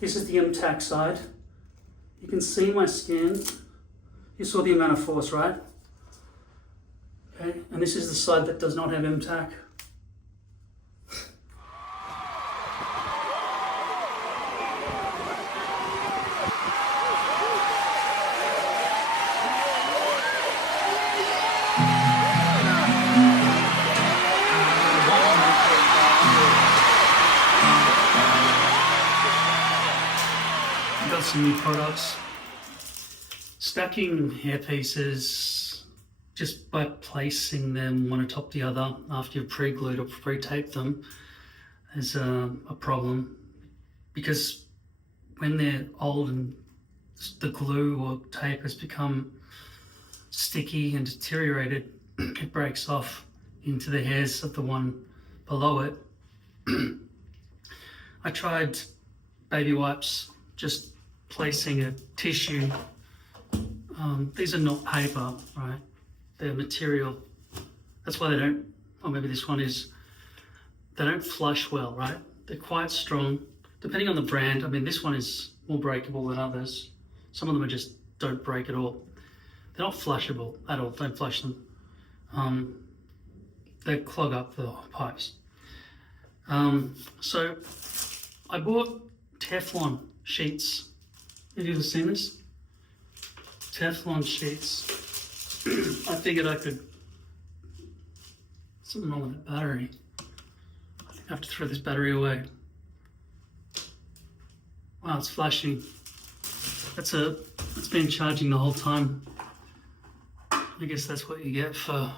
This is the MTAC side. You can see my skin. You saw the amount of force, right? Okay, and this is the side that does not have MTAC. Got some new products. Stacking hair pieces just by placing them one atop the other after you've pre-glued or pre-taped them is a problem, because when they're old and the glue or tape has become sticky and deteriorated, it breaks off into the hairs of the one below it. I tried baby wipes, just placing a tissue. These are not paper, right? They're material. That's why they don't, or maybe this one is, they don't flush well, right? They're quite strong, depending on the brand. I mean, this one is more breakable than others. Some of them are just don't break at all. They're not flushable at all, don't flush them. They clog up the pipes. So I bought Teflon sheets. Have you ever seen this? Teflon sheets. I figured I could, something wrong with the battery. I think I have to throw this battery away. Wow, it's flashing. It's been charging the whole time. I guess that's what you get for,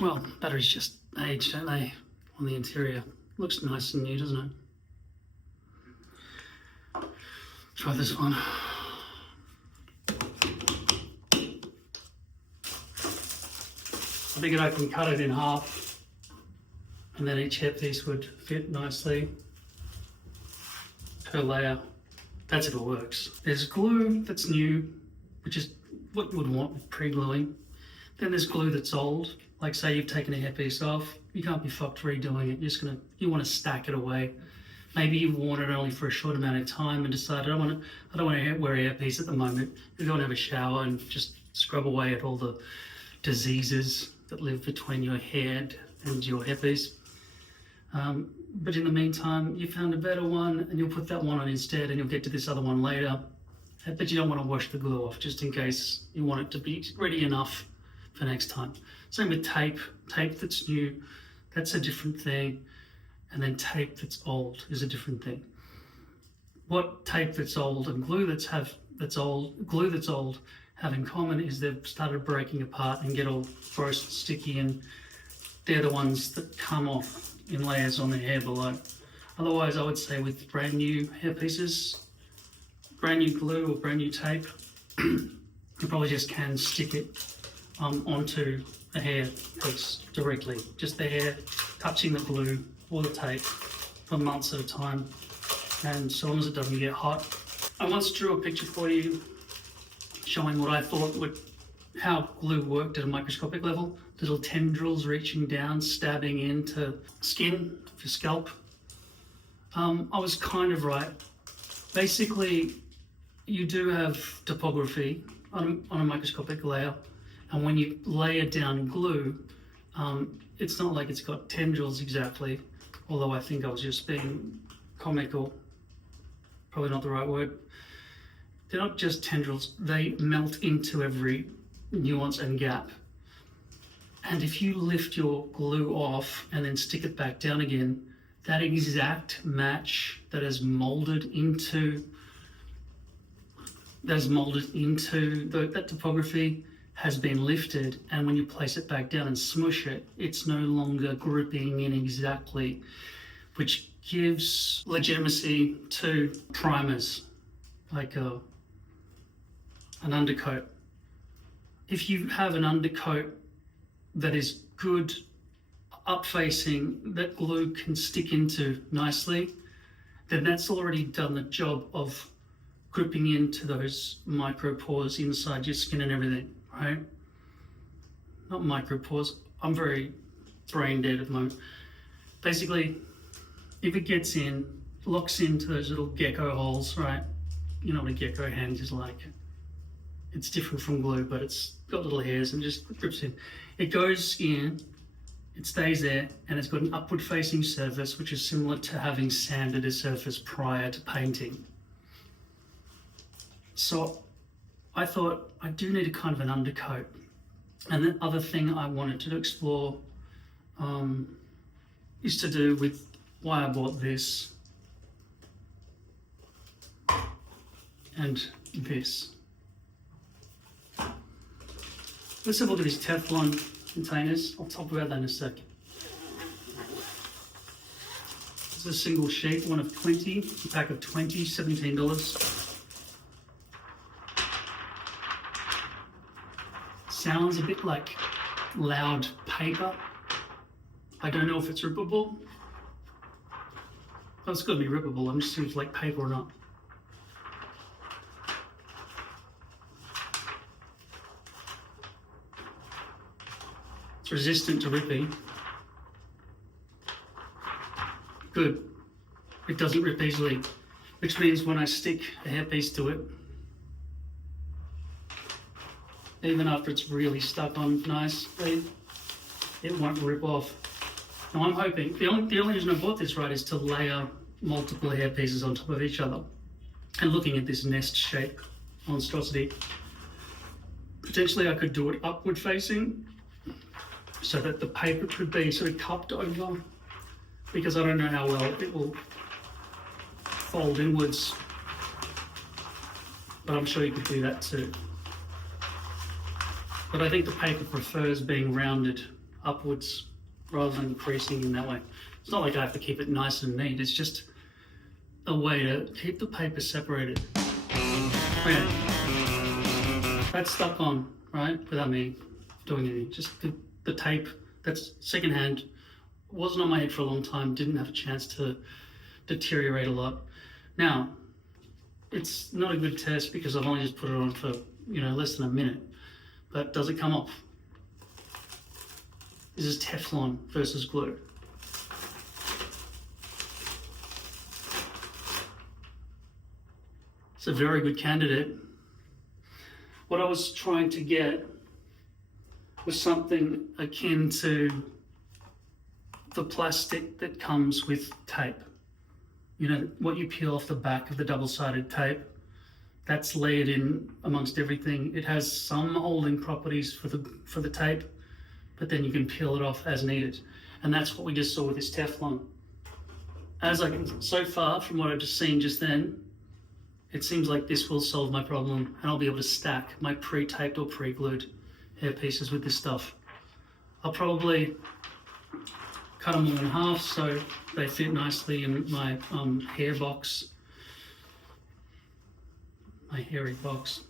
well, batteries just age, don't they, on the interior. Looks nice and new, doesn't it? Try this one. I figured I can cut it in half, and then each hairpiece would fit nicely per layer. That's if it works. There's glue that's new, which is what you would want with pre-gluing. Then there's glue that's old. Like say you've taken a hairpiece off, you can't be fucked redoing it. You want to stack it away. Maybe you've worn it only for a short amount of time and decided I don't want to wear a hairpiece at the moment. You go and have a shower and just scrub away at all the diseases that live between your head and your hairpiece. But in the meantime, you found a better one and you'll put that one on instead, and you'll get to this other one later. But you don't want to wash the glue off, just in case you want it to be ready enough for next time. Same with tape. Tape that's new, that's a different thing. And then tape that's old is a different thing. What tape that's old and glue that's old have in common is they've started breaking apart and get all gross and sticky, and they're the ones that come off in layers on the hair below. Otherwise, I would say with brand new hair pieces, brand new glue or brand new tape, you probably just can stick it onto a hair piece directly. Just the hair touching the glue or the tape for months at a time, and so long as it doesn't get hot. I once drew a picture for you showing what I thought how glue worked at a microscopic level. Little tendrils reaching down, stabbing into skin for scalp. I was kind of right. Basically, you do have topography on a microscopic layer, and when you layer down glue, it's not like it's got tendrils exactly, although I think I was just being comical, probably not the right word. They're not just tendrils, they melt into every nuance and gap. And if you lift your glue off and then stick it back down again, that exact match that is molded into that topography has been lifted, and when you place it back down and smush it, it's no longer gripping in exactly, which gives legitimacy to primers, like an undercoat. If you have an undercoat that is good up facing, that glue can stick into nicely, then that's already done the job of gripping into those micropores inside your skin and everything, right? Not micropores. I'm very brain dead at the moment. Basically, if it gets in, locks into those little gecko holes, right? You know what a gecko hand is like. It's different from glue, but it's got little hairs and just grips in. It goes in, it stays there, and it's got an upward facing surface, which is similar to having sanded a surface prior to painting. So I thought I do need a kind of an undercoat. And the other thing I wanted to explore is to do with why I bought this and this. Let's have a look at these Teflon containers. I'll talk about that in a second. This is a single sheet, one of 20, a pack of 20, $17. Sounds a bit like loud paper. I don't know if it's rippable. Oh, it's got to be rippable. I'm just seeing if it's like paper or not. It's resistant to ripping. Good. It doesn't rip easily, which means when I stick a hairpiece to it, even after it's really stuck on nicely, it won't rip off. Now I'm hoping, the only reason I bought this, right, is to layer multiple hair pieces on top of each other. And looking at this nest shape monstrosity, potentially I could do it upward facing so that the paper could be sort of cupped over, because I don't know how well it will fold inwards, but I'm sure you could do that too. But I think the paper prefers being rounded upwards rather than creasing in that way. It's not like I have to keep it nice and neat, it's just a way to keep the paper separated. Okay. That's stuck on, right, without me doing anything. Just the tape, that's secondhand, wasn't on my head for a long time, didn't have a chance to deteriorate a lot. Now, it's not a good test because I've only just put it on for, less than a minute. But does it come off? This is Teflon versus glue. It's a very good candidate. What I was trying to get was something akin to the plastic that comes with tape. What you peel off the back of the double-sided tape. That's layered in amongst everything. It has some holding properties for the tape, but then you can peel it off as needed. And that's what we just saw with this Teflon. So far from what I've just seen just then, it seems like this will solve my problem, and I'll be able to stack my pre-taped or pre-glued hair pieces with this stuff. I'll probably cut them all in half so they fit nicely in my hair box. My hairy box.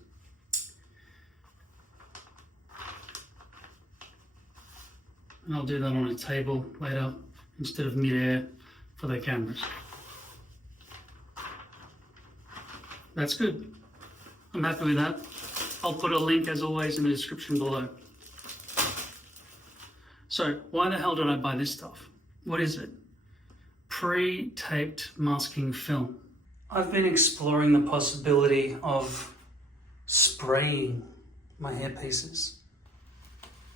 And I'll do that on a table later instead of mid-air for the cameras. That's good. I'm happy with that. I'll put a link as always in the description below. So why the hell did I buy this stuff? What is it? Pre-taped masking film. I've been exploring the possibility of spraying my hair pieces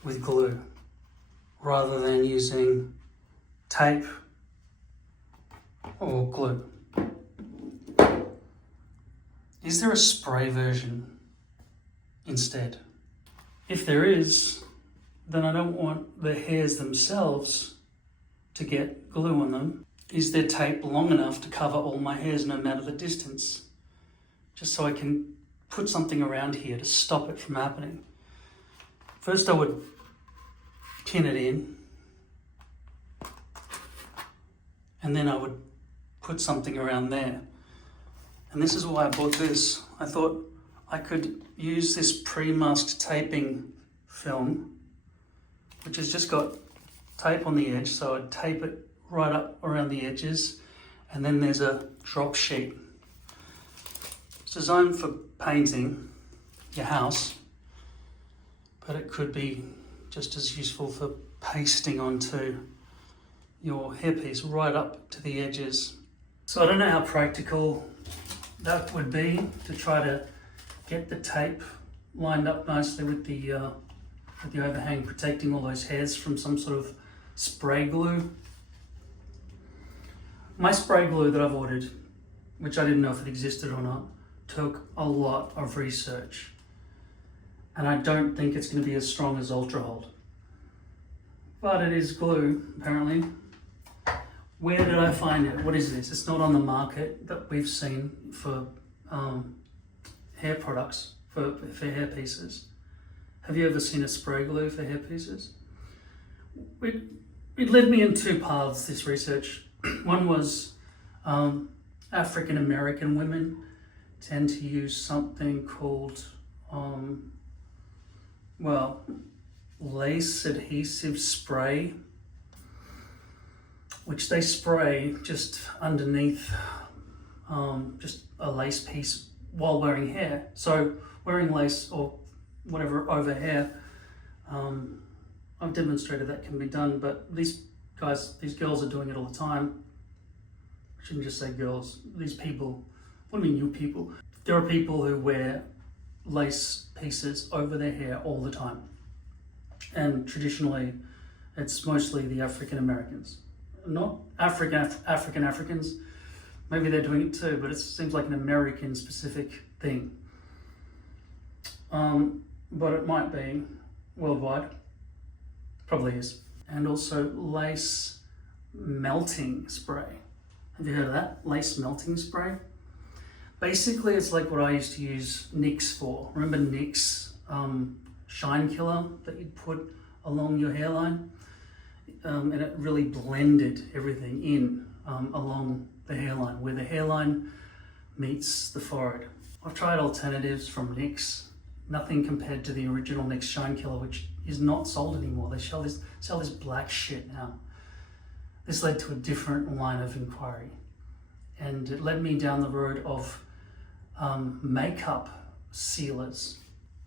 with glue rather than using tape or glue. Is there a spray version instead? If there is, then I don't want the hairs themselves to get glue on them. Is there tape long enough to cover all my hairs no matter the distance? Just so I can put something around here to stop it from happening. First I would pin it in, and then I would put something around there. And this is why I bought this. I thought I could use this pre-masked taping film, which has just got tape on the edge, so I'd tape it right up around the edges, and then there's a drop sheet. It's designed for painting your house, but it could be just as useful for pasting onto your hairpiece right up to the edges. So I don't know how practical that would be to try to get the tape lined up nicely with the overhang, protecting all those hairs from some sort of spray glue. My spray glue that I've ordered, which I didn't know if it existed or not, took a lot of research. And I don't think it's going to be as strong as Ultra Hold. But it is glue, apparently. Where did I find it? What is this? It's not on the market that we've seen for hair products, for hair pieces. Have you ever seen a spray glue for hair pieces? It led me in two paths, this research. One was African American women tend to use something called, lace adhesive spray, which they spray just underneath just a lace piece while wearing hair. So wearing lace or whatever over hair, I've demonstrated that can be done, but these girls are doing it all the time. I shouldn't just say girls, these people, what do you mean you people? There are people who wear lace pieces over their hair all the time. And traditionally, it's mostly the African Americans. Not Africans, maybe they're doing it too, but it seems like an American specific thing. But it might be worldwide, probably is. And also lace melting spray. Have you heard of that? Lace melting spray? Basically, it's like what I used to use NYX for. Remember NYX Shine Killer that you'd put along your hairline? And it really blended everything in along the hairline, where the hairline meets the forehead. I've tried alternatives from NYX. Nothing compared to the original NYX Shine Killer, which is not sold anymore. They sell this black shit now. This led to a different line of inquiry. And it led me down the road of makeup sealers.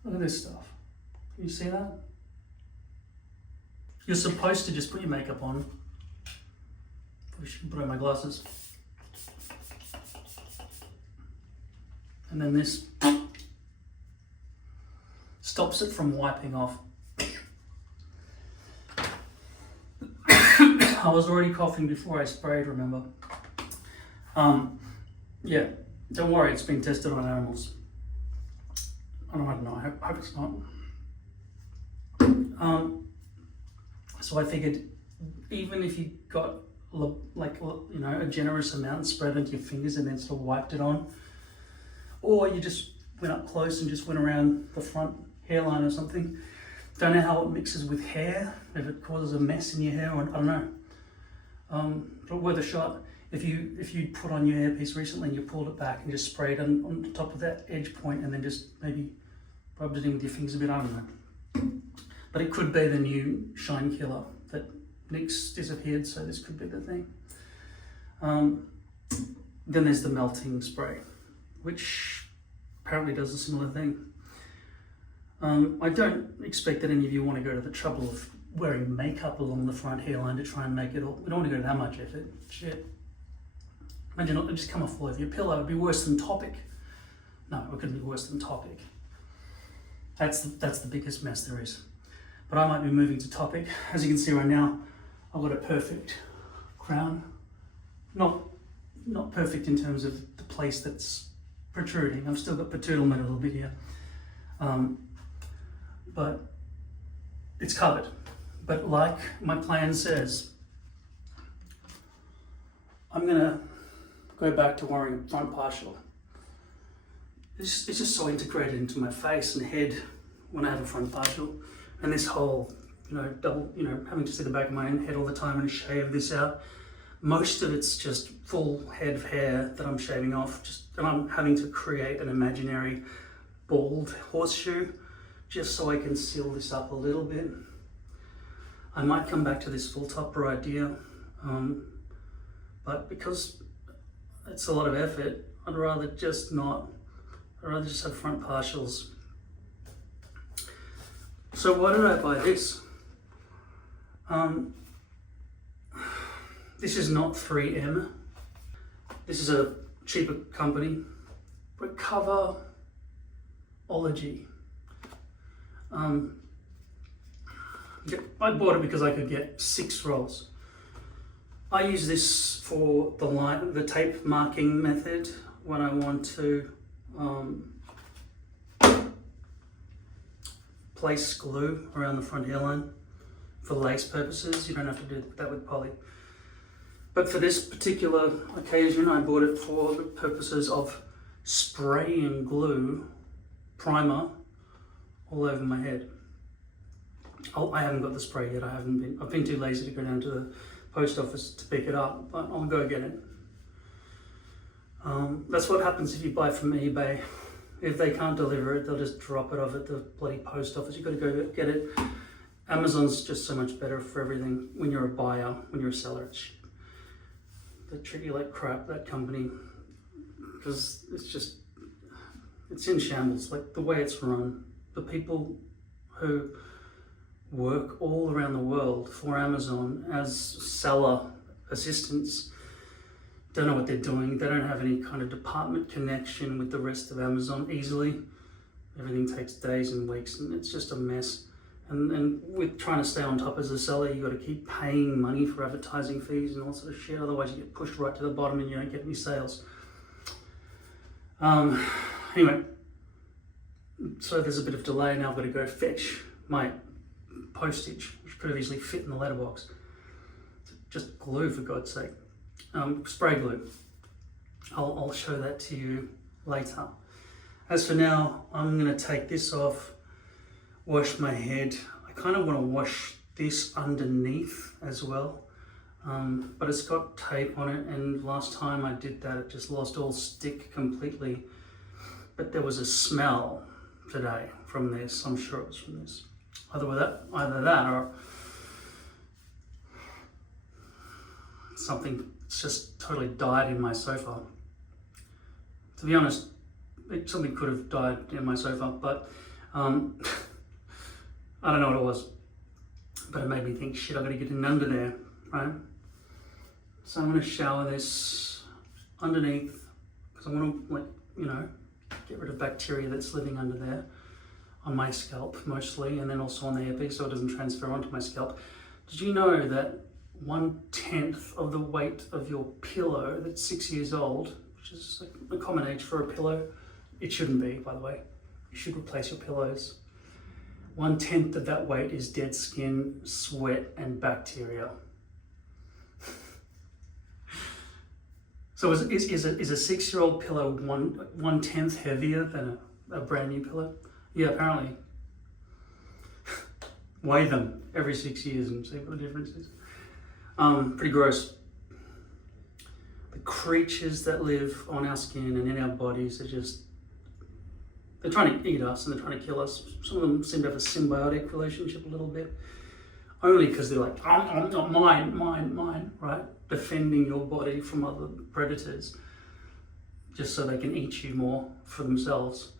Look at this stuff. Can you see that? You're supposed to just put your makeup on. Probably should put on my glasses. And then this stops it from wiping off. I was already coughing before I sprayed, remember? Yeah, don't worry, it's been tested on animals. I don't know, I hope it's not. So I figured, even if you got a generous amount spread into your fingers and then sort of wiped it on, or you just went up close and just went around the front hairline or something. Don't know how it mixes with hair, if it causes a mess in your hair, or I don't know. But worth a shot. If you put on your hairpiece recently and you pulled it back and just sprayed on the top of that edge point and then just maybe rubbed it in with your fingers a bit, I don't know. But it could be the new Shine Killer that NYX disappeared, so this could be the thing. Then there's the melting spray, which apparently does a similar thing. I don't expect that any of you want to go to the trouble of wearing makeup along the front hairline to try and make it all. We don't want to go to that much effort. Shit. Imagine it just come off all over your pillow. It'd be worse than Topic. No, it couldn't be worse than Topic. That's the biggest mess there is. But I might be moving to Topic. As you can see right now, I've got a perfect crown. Not perfect in terms of the place that's protruding. I've still got patoolement a little bit here. But it's covered. But like my plan says, I'm gonna go back to wearing a front partial. It's just so integrated into my face and head when I have a front partial. And this whole, having to see the back of my head all the time and shave this out. Most of it's just full head of hair that I'm shaving off. And I'm having to create an imaginary bald horseshoe just so I can seal this up a little bit. I might come back to this full topper idea, but because it's a lot of effort, I'd rather just have front partials. So why did I buy this? This is not 3M. This is a cheaper company, Recoverology. I bought it because I could get 6 rolls. I use this for the tape marking method when I want to place glue around the front hairline for lace purposes. You don't have to do that with poly. But for this particular occasion, I bought it for the purposes of spraying glue, primer, all over my head. Oh, I haven't got the spray yet. I've been too lazy to go down to the post office to pick it up, but I'll go get it. That's what happens if you buy from eBay. If they can't deliver it, they'll just drop it off at the bloody post office. You've got to go get it. Amazon's just so much better for everything when you're a buyer. When you're a seller, they treat you like crap, that company, because it's in shambles. Like the way it's run, the people who work all around the world for Amazon as seller assistants don't know what they're doing. They don't have any kind of department connection with the rest of Amazon easily. Everything takes days and weeks, and it's just a mess. And with trying to stay on top as a seller, you got to keep paying money for advertising fees and all sort of shit. Otherwise, you get pushed right to the bottom and you don't get any sales. Anyway, so there's a bit of delay now. I've got to go fetch my postage, which could have easily fit in the letterbox. Just glue, for God's sake. Spray glue. I'll show that to you later. As for now, I'm going to take this off, wash my head. I kind of want to wash this underneath as well, but it's got tape on it, and last time I did that it just lost all stick completely. But there was a smell today from this. I'm sure it was from this. Either that or something just totally died in my sofa. To be honest, something could have died in my sofa, but I don't know what it was. But it made me think, shit, I've got to get in under there, right? So I'm going to shower this underneath because I want to, get rid of bacteria that's living under there on my scalp mostly, and then also on the hairpiece so it doesn't transfer onto my scalp. Did you know that 1/10 of the weight of your pillow that's 6 years old, which is like a common age for a pillow, it shouldn't be, by the way, you should replace your pillows. 1/10 of that weight is dead skin, sweat, and bacteria. So is a 6-year-old pillow 1/10 heavier than a brand new pillow? Yeah, apparently. Weigh them every 6 years and see what the difference is. Pretty gross. The creatures that live on our skin and in our bodies are they're trying to eat us and they're trying to kill us. Some of them seem to have a symbiotic relationship a little bit. Only because they're like, I'm not mine, right? Defending your body from other predators just so they can eat you more for themselves.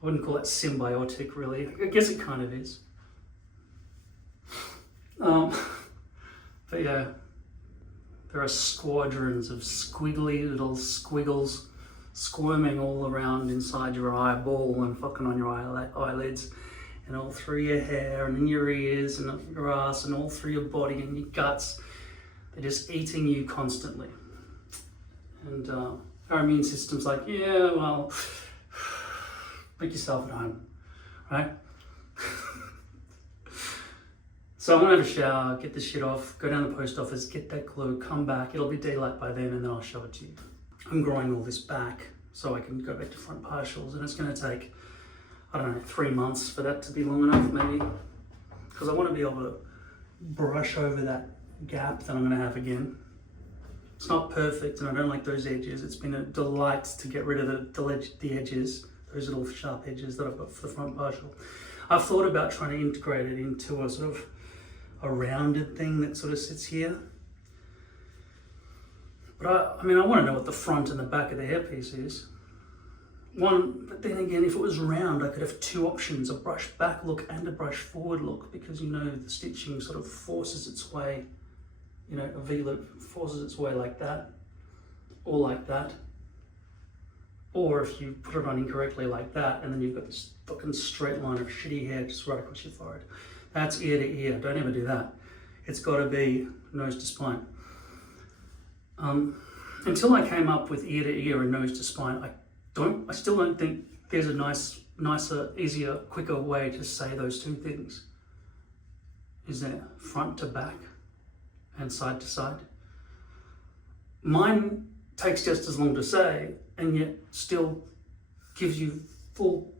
I wouldn't call that symbiotic, really. I guess it kind of is. But yeah, there are squadrons of squiggly little squiggles squirming all around inside your eyeball and fucking on your eyelids and all through your hair and in your ears and up your ass and all through your body and your guts. They're just eating you constantly. And our immune system's like, yeah, well, make yourself at home, right? So I'm gonna have a shower, get this shit off, go down to the post office, get that glue, come back. It'll be daylight by then and then I'll show it to you. I'm growing all this back so I can go back to front partials, and it's gonna take, I don't know, 3 months for that to be long enough maybe. Because I wanna be able to brush over that gap that I'm gonna have again. It's not perfect and I don't like those edges. It's been a delight to get rid of the edges, those little sharp edges that I've got for the front partial. I've thought about trying to integrate it into a sort of a rounded thing that sort of sits here. But I mean, I want to know what the front and the back of the hairpiece is. But then again, if it was round, I could have 2 options, a brush back look and a brush forward look, because the stitching sort of forces its way, a V-loop forces its way like that. or like that. Or if you put it on incorrectly like that, and then you've got this fucking straight line of shitty hair just right across your forehead. That's ear to ear. Don't ever do that. It's got to be nose to spine. Until I came up with ear to ear and nose to spine, I still don't think there's a nicer, easier, quicker way to say those two things. Is there front to back and side to side? Mine takes just as long to say, and yet still gives you full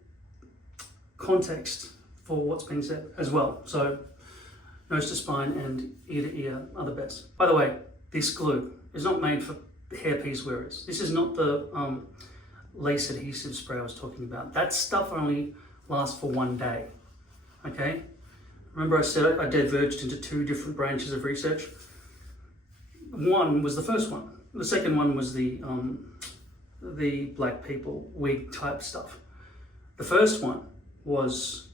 context for what's being said as well. So nose to spine and ear to ear are the best. By the way, this glue is not made for hairpiece wearers. This is not the lace adhesive spray I was talking about. That stuff only lasts for 1 day, okay? Remember I said I diverged into 2 different branches of research? One was the first one. The second one was the black people wig type stuff. The first one was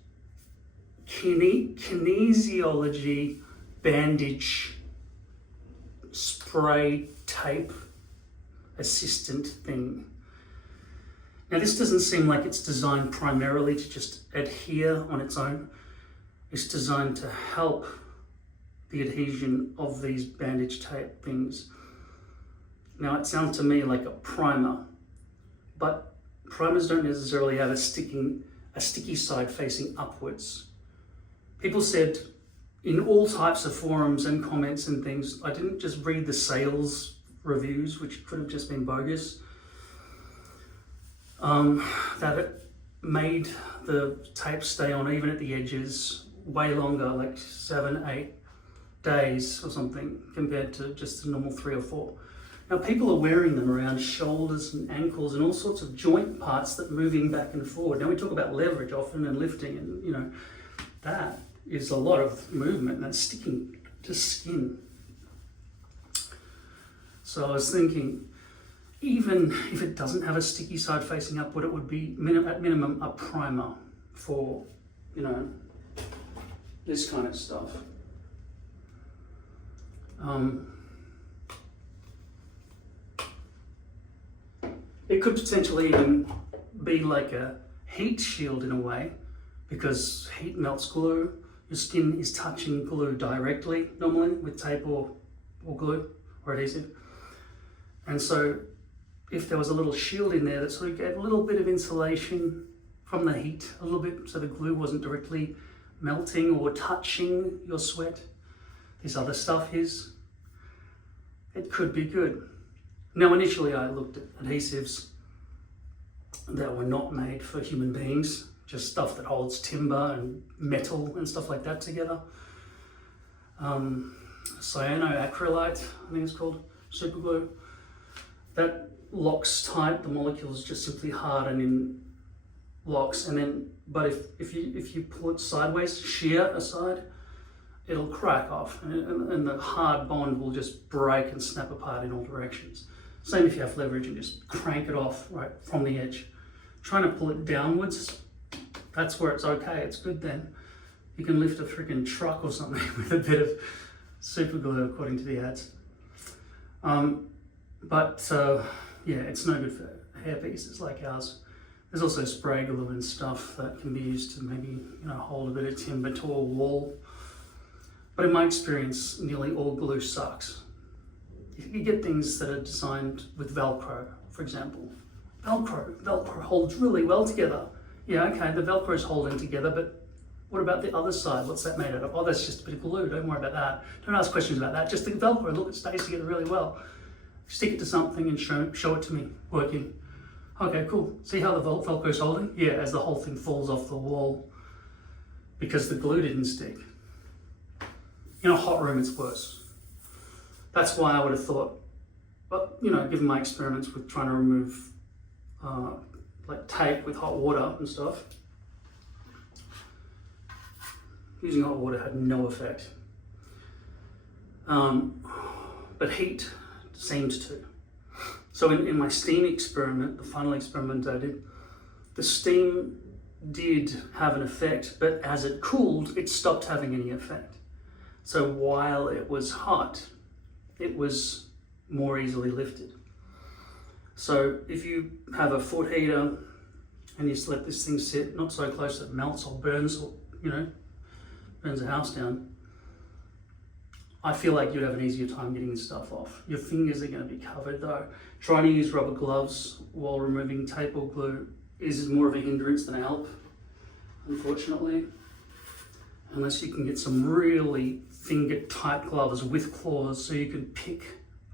kinesiology bandage spray tape assistant thing. Now this doesn't seem like it's designed primarily to just adhere on its own. It's designed to help the adhesion of these bandage tape things. Now it sounds to me like a primer, but primers don't necessarily have a sticky side facing upwards. People said in all types of forums and comments and things, I didn't just read the sales reviews, which could have just been bogus, that it made the tape stay on even at the edges way longer, like 7-8 days or something, compared to just the normal 3 or 4. Now people are wearing them around shoulders and ankles and all sorts of joint parts that are moving back and forward. Now we talk about leverage often and lifting, and you know, that is a lot of movement that's sticking to skin. So I was thinking, even if it doesn't have a sticky side facing upward, it would be at minimum a primer for, you know, this kind of stuff. It could potentially even be like a heat shield in a way, because heat melts glue. Your skin is touching glue directly normally with tape or glue or adhesive. And so if there was a little shield in there that sort of gave a little bit of insulation from the heat, a little bit, so the glue wasn't directly melting or touching your sweat, this other stuff is, it could be good. Now initially I looked at adhesives that were not made for human beings, just stuff that holds timber and metal and stuff like that together. Cyanoacrylate, I think it's called, super glue. That locks tight, the molecules just simply harden in locks, and then, but if you pull it sideways, shear aside, it'll crack off, and the hard bond will just break and snap apart in all directions. Same if you have leverage and just crank it off right from the edge. Trying to pull it downwards, that's where it's okay, it's good then. You can lift a freaking truck or something with a bit of super glue, according to the ads. Yeah, it's no good for hair pieces like ours. There's also spray glue and stuff that can be used to maybe, you know, hold a bit of timber to a wall. But in my experience, nearly all glue sucks. You get things that are designed with Velcro, for example. Velcro holds really well together. Yeah, okay, the Velcro's holding together, but what about the other side? What's that made out of? Oh, that's just a bit of glue, don't worry about that. Don't ask questions about that, just the Velcro, look, it stays together really well. Stick it to something and show it to me, working. Okay, cool. See how the Velcro's holding? Yeah, as the whole thing falls off the wall because the glue didn't stick. In a hot room, it's worse. That's why I would have thought, but you know, given my experiments with trying to remove like tape with hot water and stuff, using hot water had no effect. But heat seemed to. So in my steam experiment, the final experiment I did, the steam did have an effect, but as it cooled, it stopped having any effect. So while it was hot, it was more easily lifted. So if you have a foot heater and you just let this thing sit not so close that it melts or burns or, you know, burns the house down, I feel like you'd have an easier time getting this stuff off. Your fingers are going to be covered though. Trying to use rubber gloves while removing tape or glue is more of a hindrance than a help, unfortunately. Unless you can get some really finger tight gloves with claws so you can pick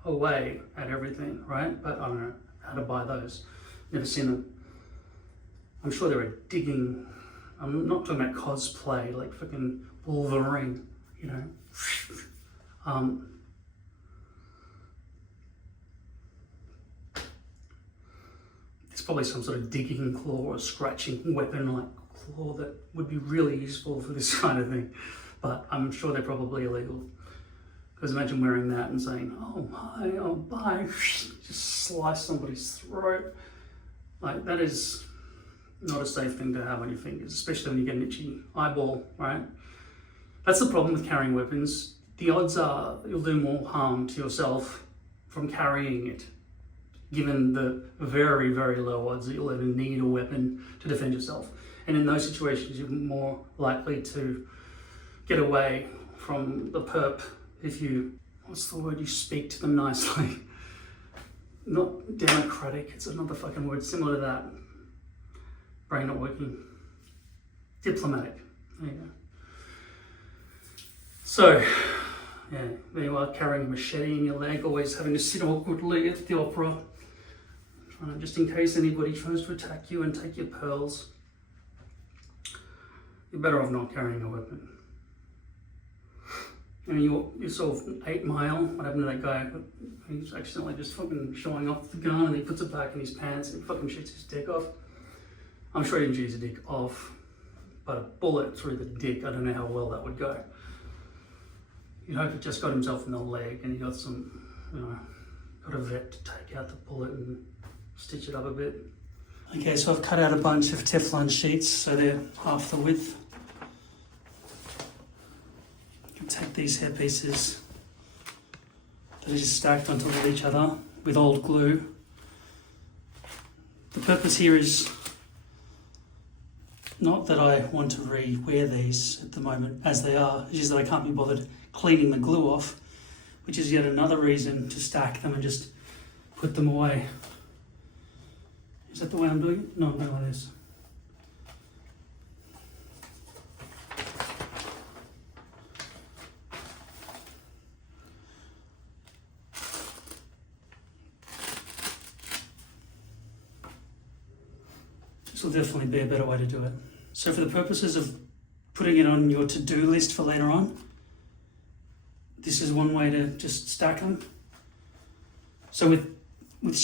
away at everything, right? But I don't know how to buy those. Never seen them. I'm sure they're a digging, I'm not talking about cosplay, like fucking Wolverine, you know. There's probably some sort of digging claw or scratching weapon like claw that would be really useful for this kind of thing, but I'm sure they're probably illegal. Because imagine wearing that and saying, oh hi, oh bye, just slice somebody's throat. Like, that is not a safe thing to have on your fingers, especially when you get an itchy eyeball, right? That's the problem with carrying weapons. The odds are you'll do more harm to yourself from carrying it, given the very, very low odds that you'll ever need a weapon to defend yourself. And in those situations, you're more likely to get away from the perp if you, what's the word, you speak to them nicely. Not democratic, it's another fucking word similar to that. Brain not working. Diplomatic, there you go. So, yeah, there you are, carrying a machete in your leg, always having to sit awkwardly at the opera, just in case anybody tries to attack you and take your pearls. You're better off not carrying a weapon. I mean, you saw 8 Mile, what happened to that guy? He's accidentally just fucking showing off the gun and he puts it back in his pants and he fucking shoots his dick off. I'm sure he didn't shoot his dick off, but a bullet through the dick, I don't know how well that would go. You'd hope it just got himself in the leg and he got some, you know, got a vet to take out the bullet and stitch it up a bit. Okay, so I've cut out a bunch of Teflon sheets so they're half the width. You can take these hair pieces that are just stacked on top of each other with old glue. The purpose here is not that I want to re-wear these at the moment as they are, it's just that I can't be bothered cleaning the glue off, which is yet another reason to stack them and just put them away. Is that the way I'm doing it? No, I'm doing it like this. This will definitely be a better way to do it. So for the purposes of putting it on your to-do list for later on, this is one way to just stack them. So with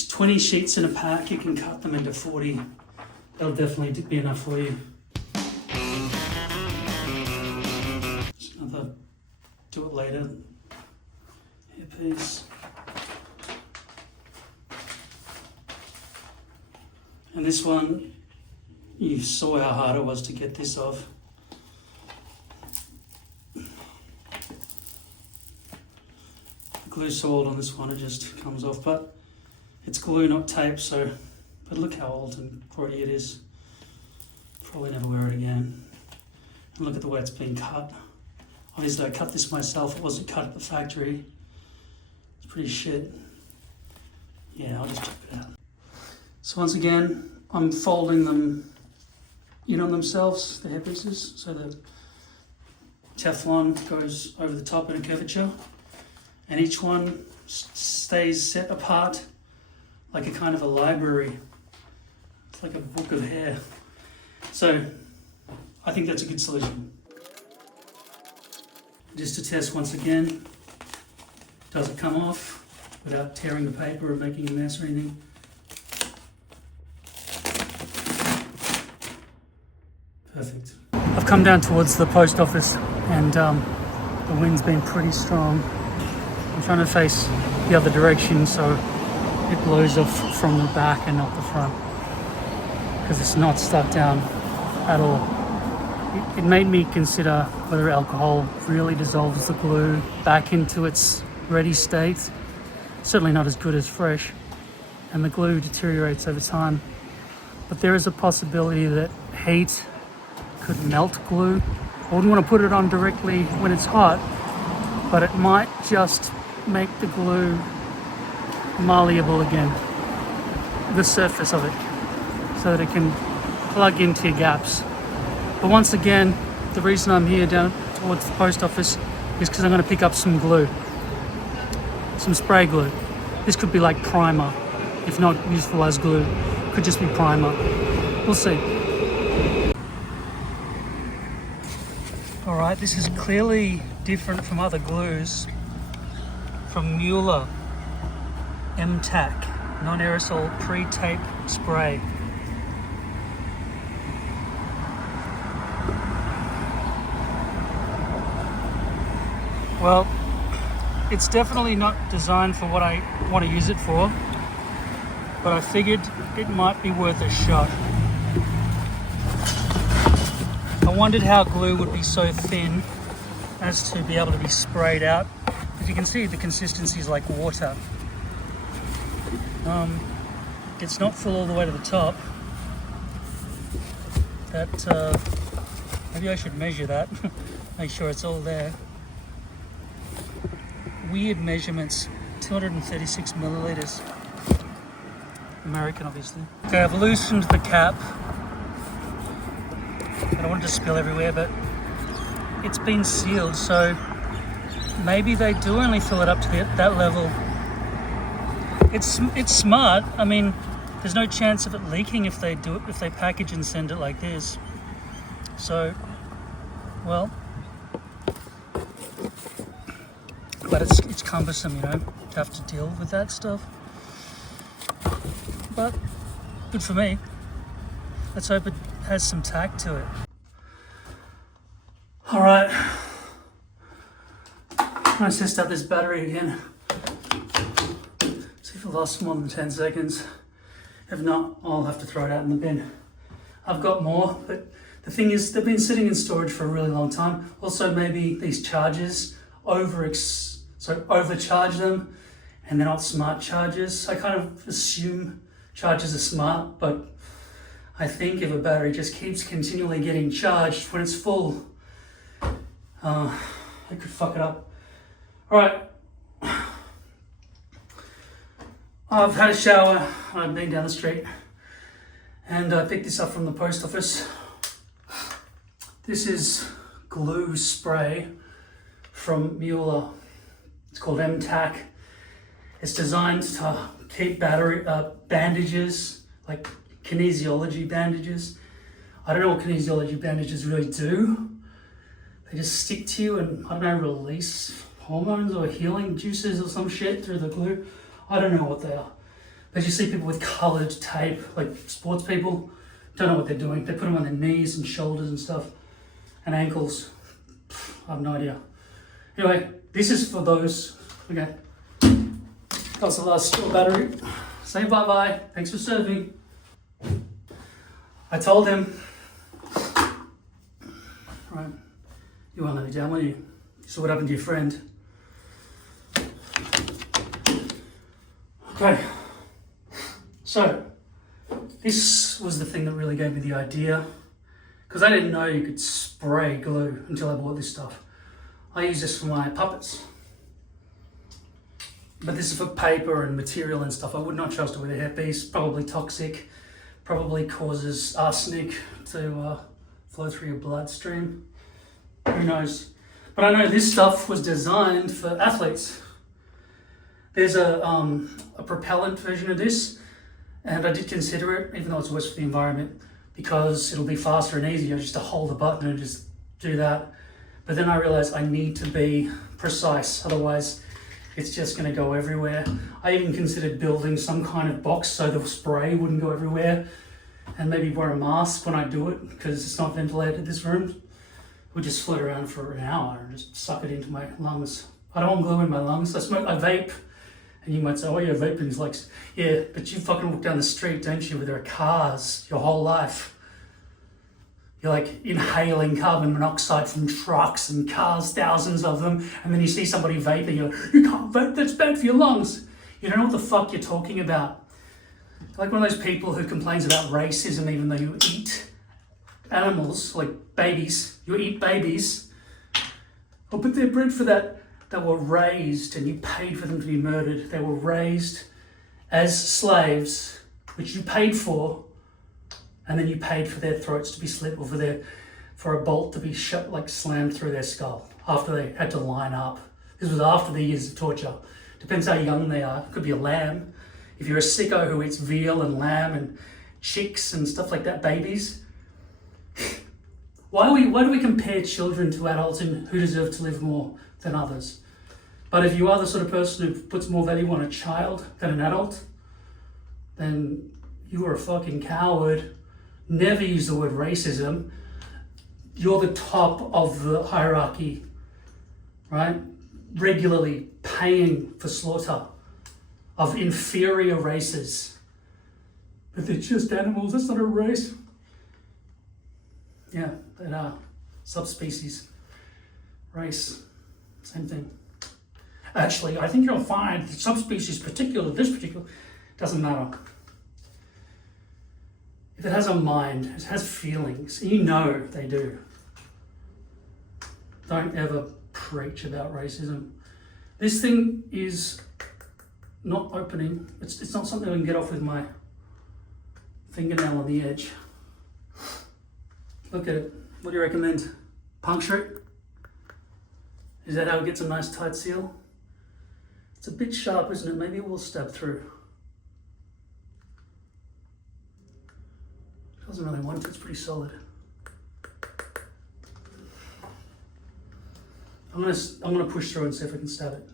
20 sheets in a pack, you can cut them into 40. That'll definitely be enough for you. Just another do it later hairpiece. And this one, you saw how hard it was to get this off. Glue soiled on this one, it just comes off, but it's glue, not tape, so, but look how old and grotty it is. Probably never wear it again. And look at the way it's been cut. Obviously I cut this myself, it wasn't cut at the factory. It's pretty shit. Yeah, I'll just chuck it out. So once again, I'm folding them in on themselves, the hairpieces, so the Teflon goes over the top in a curvature, and each one stays set apart like a kind of a library. It's like a book of hair. So I think that's a good solution. Just to test once again, does it come off without tearing the paper or making a mess or anything? Perfect. I've come down towards the post office and the wind's been pretty strong. I'm trying to face the other direction so it blows off from the back and not the front, because it's not stuck down at all. It made me consider whether alcohol really dissolves the glue back into its ready state. Certainly not as good as fresh. and the glue deteriorates over time. But there is a possibility that heat could melt glue. I wouldn't want to put it on directly when it's hot, but it might just make the glue malleable again, the surface of it, so that it can plug into your gaps. But once again, the reason I'm here down towards the post office is because I'm going to pick up some glue, some spray glue. This could be like primer, if not useful as glue. Could just be primer. We'll see. Alright, this is clearly different from other glues. From Mueller MTAC, non-aerosol pre-tape spray. Well, it's definitely not designed for what I want to use it for, but I figured it might be worth a shot. I wondered how glue would be so thin as to be able to be sprayed out. As you can see, the consistency is like water. It's not full all the way to the top. That maybe I should measure that. Make sure it's all there. Weird measurements, 236 milliliters. American, obviously. Okay, I've loosened the cap. I don't want it to spill everywhere, but it's been sealed, so maybe they do only fill it up to that level. It's smart. I mean, there's no chance of it leaking if they do it, if they package and send it like this. So, well, but it's cumbersome, you know, to have to deal with that stuff. But good for me. Let's hope it has some tact to it. All right, I'm gonna test out this battery again. See if it lasts more than 10 seconds. If not, I'll have to throw it out in the bin. I've got more, but the thing is, they've been sitting in storage for a really long time. Also, maybe these chargers overcharge them, and they're not smart chargers. I kind of assume chargers are smart, but I think if a battery just keeps continually getting charged when it's full, it could fuck it up. All right, I've had a shower, I've been down the street, and I picked this up from the post office. This is glue spray from Mueller. It's called MTAC. It's designed to keep bandages, like kinesiology bandages. I don't know what kinesiology bandages really do. They just stick to you and, I don't know, release hormones or healing juices or some shit through the glue. I don't know what they are. But you see people with coloured tape, like sports people, don't know what they're doing. They put them on their knees and shoulders and stuff, and ankles. I have no idea. Anyway, this is for those. Okay. That's the last straw battery. Say bye-bye. Thanks for serving. I told him, right, you won't let me down, will you? You saw what happened to your friend. Okay. So, this was the thing that really gave me the idea, because I didn't know you could spray glue until I bought this stuff. I use this for my puppets. But this is for paper and material and stuff. I would not trust it with a hairpiece. Probably toxic. Probably causes arsenic to flow through your bloodstream. Who knows? But I know this stuff was designed for athletes. There's a propellant version of this, and I did consider it, even though it's worse for the environment, because it'll be faster and easier just to hold a button and just do that. But then I realized I need to be precise, otherwise it's just going to go everywhere. I even considered building some kind of box so the spray wouldn't go everywhere, and maybe wear a mask when I do it, because it's not ventilated, this room. It would just float around for an hour and just suck it into my lungs. I don't want glue in my lungs. I vape. And you might say, oh, you're vaping. It's like, yeah, but you fucking walk down the street, don't you, where there are cars your whole life. You're like inhaling carbon monoxide from trucks and cars, thousands of them, and then you see somebody vaping, you're like, you can't vape, that's bad for your lungs. You don't know what the fuck you're talking about. Like one of those people who complains about racism even though you eat animals, like babies. You eat babies. Oh, but they're bred for that. They were raised and you paid for them to be murdered. They were raised as slaves, which you paid for, and then you paid for their throats to be slit or for a bolt to be shut, like slammed through their skull after they had to line up. This was after the years of torture. Depends how young they are. It could be a lamb. If you're a sicko who eats veal and lamb and chicks and stuff like that, babies. Why do we compare children to adults who deserve to live more than others? But if you are the sort of person who puts more value on a child than an adult, then you are a fucking coward. Never use the word racism. You're the top of the hierarchy, right? Regularly paying for slaughter of inferior races. But they're just animals, that's not a race. Yeah, they are. Subspecies. Race. Same thing. Actually, I think you'll find that subspecies this particular, doesn't matter. If it has a mind, it has feelings, you know they do. Don't ever preach about racism. This thing is not opening. It's not something I can get off with my fingernail on the edge. Look at it. What do you recommend? Puncture it? Is that how it gets a nice tight seal? It's a bit sharp, isn't it? Maybe it will stab through. Doesn't really want to, it's pretty solid. I'm gonna push through and see if I can stab it.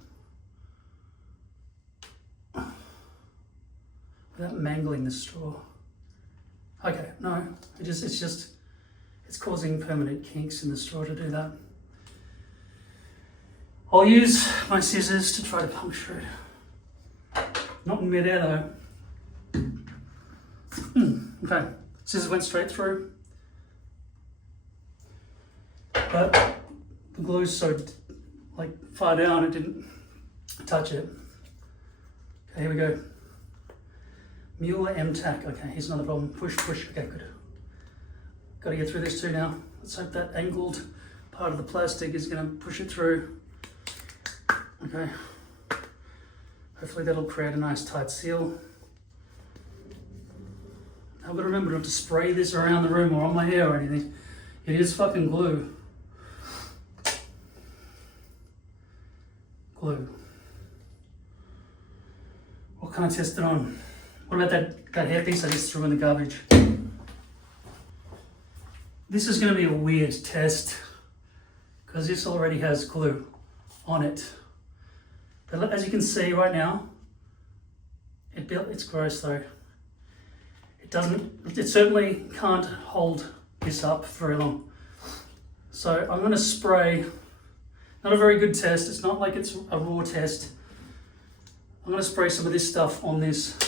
Without mangling the straw. Okay, no, it's causing permanent kinks in the straw to do that. I'll use my scissors to try to puncture it. Not in midair though. Okay, scissors went straight through. But the glue's so far down it didn't touch it. Okay, here we go. Mueller M-Tac. Okay, here's not a problem. Push, push. Okay, good. Got to get through this too now. Let's hope that angled part of the plastic is going to push it through. Okay. Hopefully that'll create a nice tight seal. I've got to remember not to spray this around the room or on my hair or anything. It is fucking glue. Glue. What can I test it on? What about that hairpiece I just threw in the garbage? This is going to be a weird test because this already has glue on it. But as you can see right now, it's gross though. It certainly can't hold this up for very long. So I'm going to spray, not a very good test, it's not like it's a raw test. I'm going to spray some of this stuff on this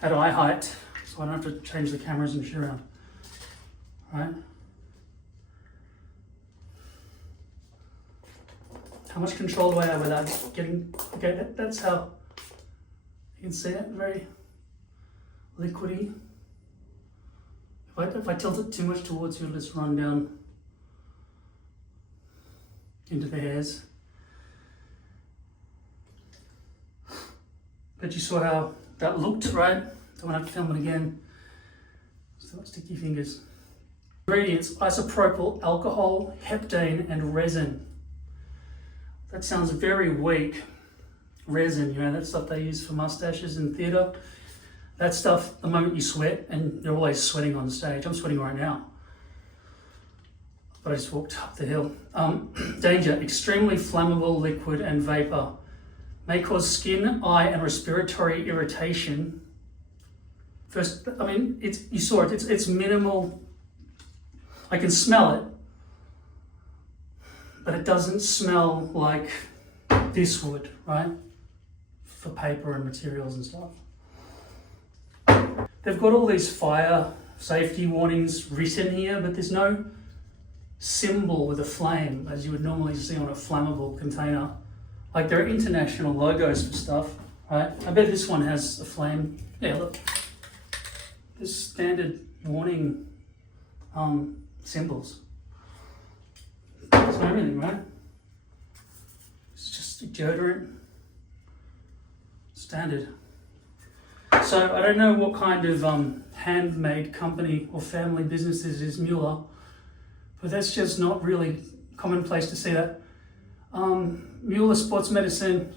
at eye height, so I don't have to change the cameras and shit around. Right? How much control do I have without getting, okay, that's how, you can see it, very liquidy. If I tilt it too much towards you, it'll just run down into the hairs. But you saw how that looked, right? Don't have to film it again. Still sticky fingers. Ingredients: isopropyl alcohol, heptane, and resin. That sounds very weak. Resin, you know, that stuff they use for mustaches in theatre. That stuff, the moment you sweat, and you're always sweating on stage. I'm sweating right now. But I just walked up the hill. Danger: extremely flammable liquid and vapor. May cause skin, eye, and respiratory irritation. First, I mean, you saw it, it's minimal. I can smell it, but it doesn't smell like this would, right? For paper and materials and stuff. They've got all these fire safety warnings written here, but there's no symbol with a flame as you would normally see on a flammable container. Like there are international logos for stuff, Right, I bet this one has a flame. Yeah, look. There's standard warning symbols. It's not everything, right? It's just deodorant. Standard. So I don't know what kind of handmade company or family business this is, Mueller, but that's just not really commonplace to see that. Mueller Sports Medicine,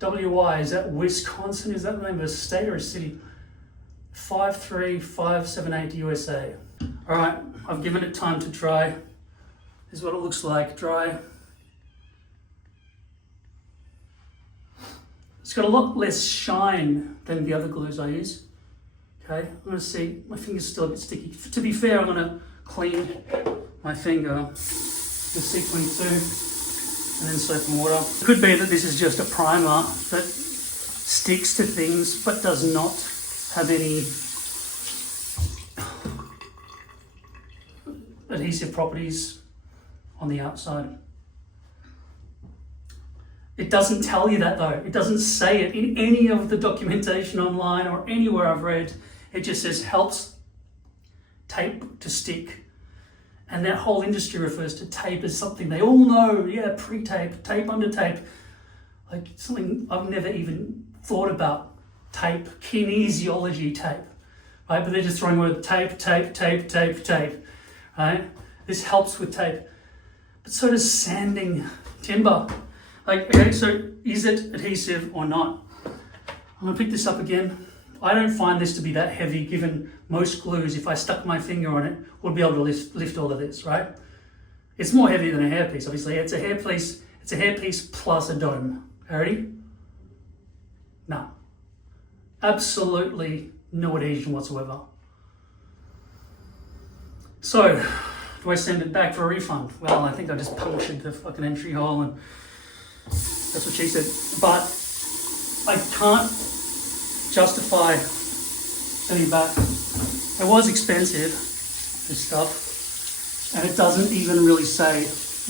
WY, is that Wisconsin? Is that the name of a state or a city? 53578 USA. All right, I've given it time to dry. This is what it looks like, dry. It's got a lot less shine than the other glues I use. Okay, I'm gonna see, my finger's still a bit sticky. To be fair, I'm gonna clean my finger with C22 and then soap and water. It could be that this is just a primer that sticks to things but does not have any adhesive properties on the outside. It doesn't tell you that though. It doesn't say it in any of the documentation online or anywhere I've read. It just says helps tape to stick. And that whole industry refers to tape as something they all know. Yeah, pre-tape, tape under tape. Like something I've never even thought about. Tape, kinesiology tape, right? But they're just throwing word tape, tape, tape, tape, tape, right? This helps with tape. But so does sanding timber. Like, okay, so is it adhesive or not? I'm gonna pick this up again. I don't find this to be that heavy, given most glues, if I stuck my finger on it, would be able to lift all of this, right? It's more heavy than a hairpiece, obviously. It's a hairpiece plus a dome. Ready? No. Absolutely no adhesion whatsoever. So, do I send it back for a refund? Well, I think I just punctured the fucking entry hole and that's what she said. But I can't justify sending it back. It was expensive, this stuff, and it doesn't even really say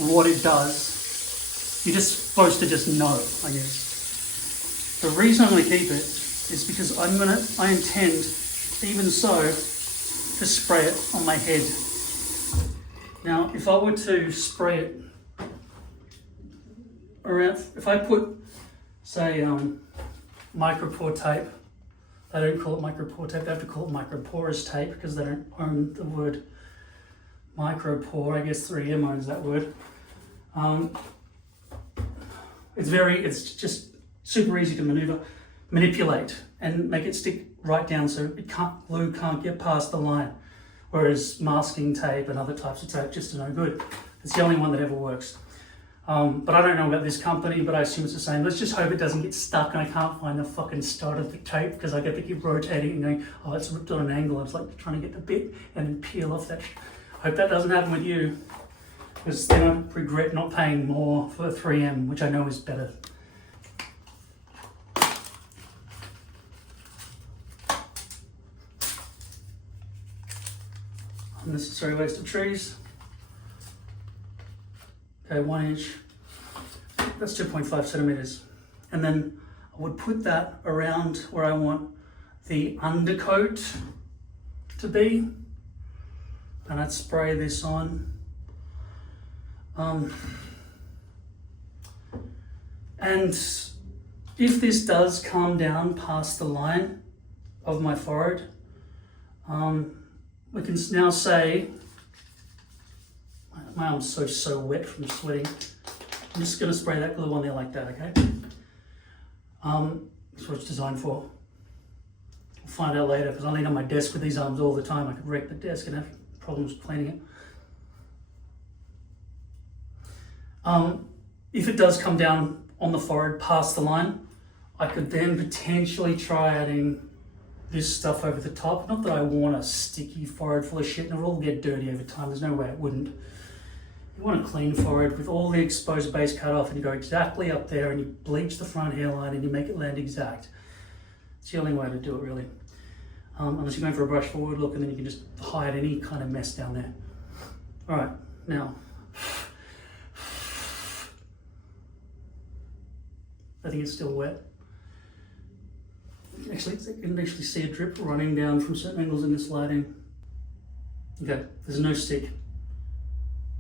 what it does. You're just supposed to just know, I guess. The reason I'm gonna keep it is because I intend, even so, to spray it on my head. Now, if I were to spray it around, if I put, say, Micropore tape, they don't call it Micropore tape, they have to call it Microporous tape because they don't own the word Micropore. I guess 3M owns that word. It's just super easy to manipulate and make it stick right down so glue can't get past the line. Whereas masking tape and other types of tape just are no good. It's the only one that ever works. But I don't know about this company, but I assume it's the same. Let's just hope it doesn't get stuck and I can't find the fucking start of the tape because I get to keep rotating and going, oh, it's ripped on an angle. It's like trying to get the bit and then peel off that. Hope that doesn't happen with you because then I regret not paying more for 3M, which I know is better. Unnecessary waste of trees. Okay, 1 inch, that's 2.5 centimeters. And then I would put that around where I want the undercoat to be. And I'd spray this on. And if this does come down past the line of my forehead, we can now say, my arm's so wet from sweating. I'm just gonna spray that glue on there like that, okay? That's what it's designed for. We'll find out later, because I lean on my desk with these arms all the time. I could wreck the desk and have problems cleaning it. If it does come down on the forehead past the line, I could then potentially try adding this stuff over the top. Not that I want a sticky forehead full of shit and it'll all get dirty over time. There's no way it wouldn't. You want a clean forehead with all the exposed base cut off and you go exactly up there and you bleach the front hairline and you make it land exact. It's the only way to do it really. Unless you're going for a brush forward look and then you can just hide any kind of mess down there. All right, now. I think it's still wet. You can actually see a drip running down from certain angles in this lighting. Okay, there's no stick.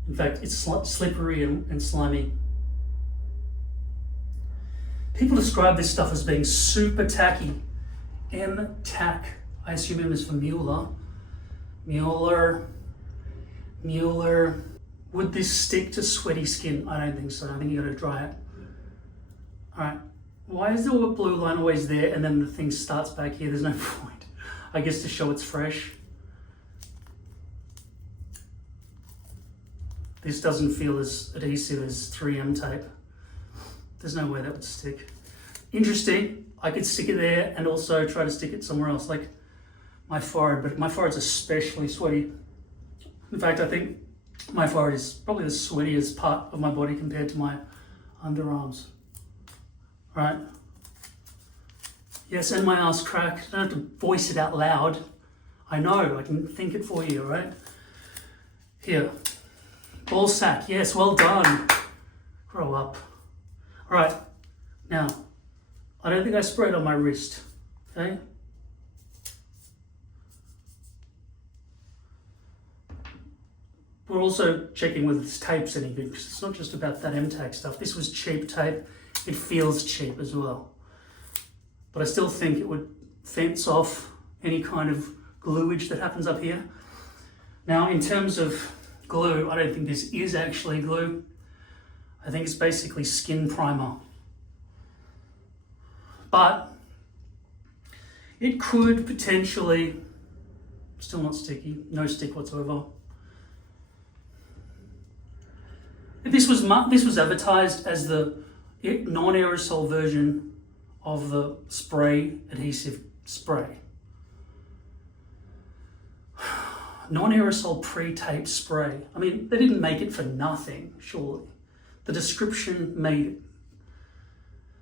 In fact, it's slippery and slimy. People describe this stuff as being super tacky. M-tack. I assume M is for Mueller. Mueller. Would this stick to sweaty skin? I don't think so. I think you gotta dry it. Alright. Why is the blue line always there and then the thing starts back here? There's no point. I guess to show it's fresh. This doesn't feel as adhesive as 3M tape. There's no way that would stick. Interesting. I could stick it there and also try to stick it somewhere else, like my forehead, but my forehead's especially sweaty. In fact, I think my forehead is probably the sweatiest part of my body compared to my underarms. Right? Yes, and my ass crack. I don't have to voice it out loud. I know, I can think it for you, right? Here. Ball sack. Yes, well done. Grow up. All right. Now, I don't think I sprayed on my wrist. Okay? We're also checking whether this tape's any good, because it's not just about that M-tag stuff. This was cheap tape. It feels cheap as well. But I still think it would fence off any kind of gluage that happens up here. Now, in terms of glue, I don't think this is actually glue. I think it's basically skin primer. But it could potentially, still not sticky, no stick whatsoever. This was advertised as the non-aerosol version of the spray adhesive spray. Non-aerosol pre-tape spray. I mean, they didn't make it for nothing, surely. The description made it.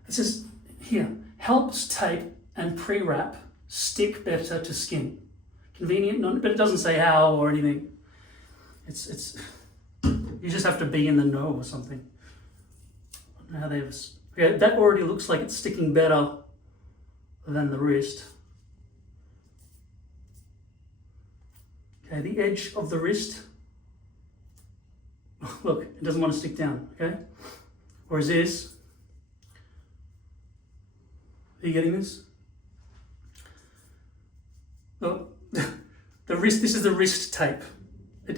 It says here, helps tape and pre-wrap stick better to skin. Convenient, but it doesn't say how or anything. It's you just have to be in the know or something. I don't know how they was. Yeah, that already looks like it's sticking better than the wrist. Okay, the edge of the wrist. Look, it doesn't want to stick down, okay? Whereas this, are you getting this? Oh, the wrist, this is the wrist tape.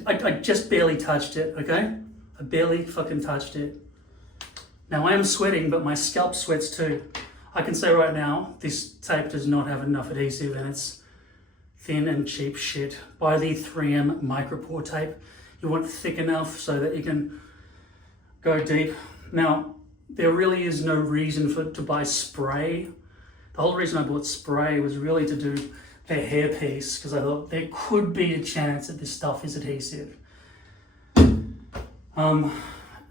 I just barely touched it, okay? I barely fucking touched it. Now I am sweating, but my scalp sweats too. I can say right now, this tape does not have enough adhesive and it's thin and cheap shit. Buy the 3M Micropore tape. You want thick enough so that you can go deep. Now, there really is no reason to buy spray. The whole reason I bought spray was really to do a hairpiece, because I thought there could be a chance that this stuff is adhesive.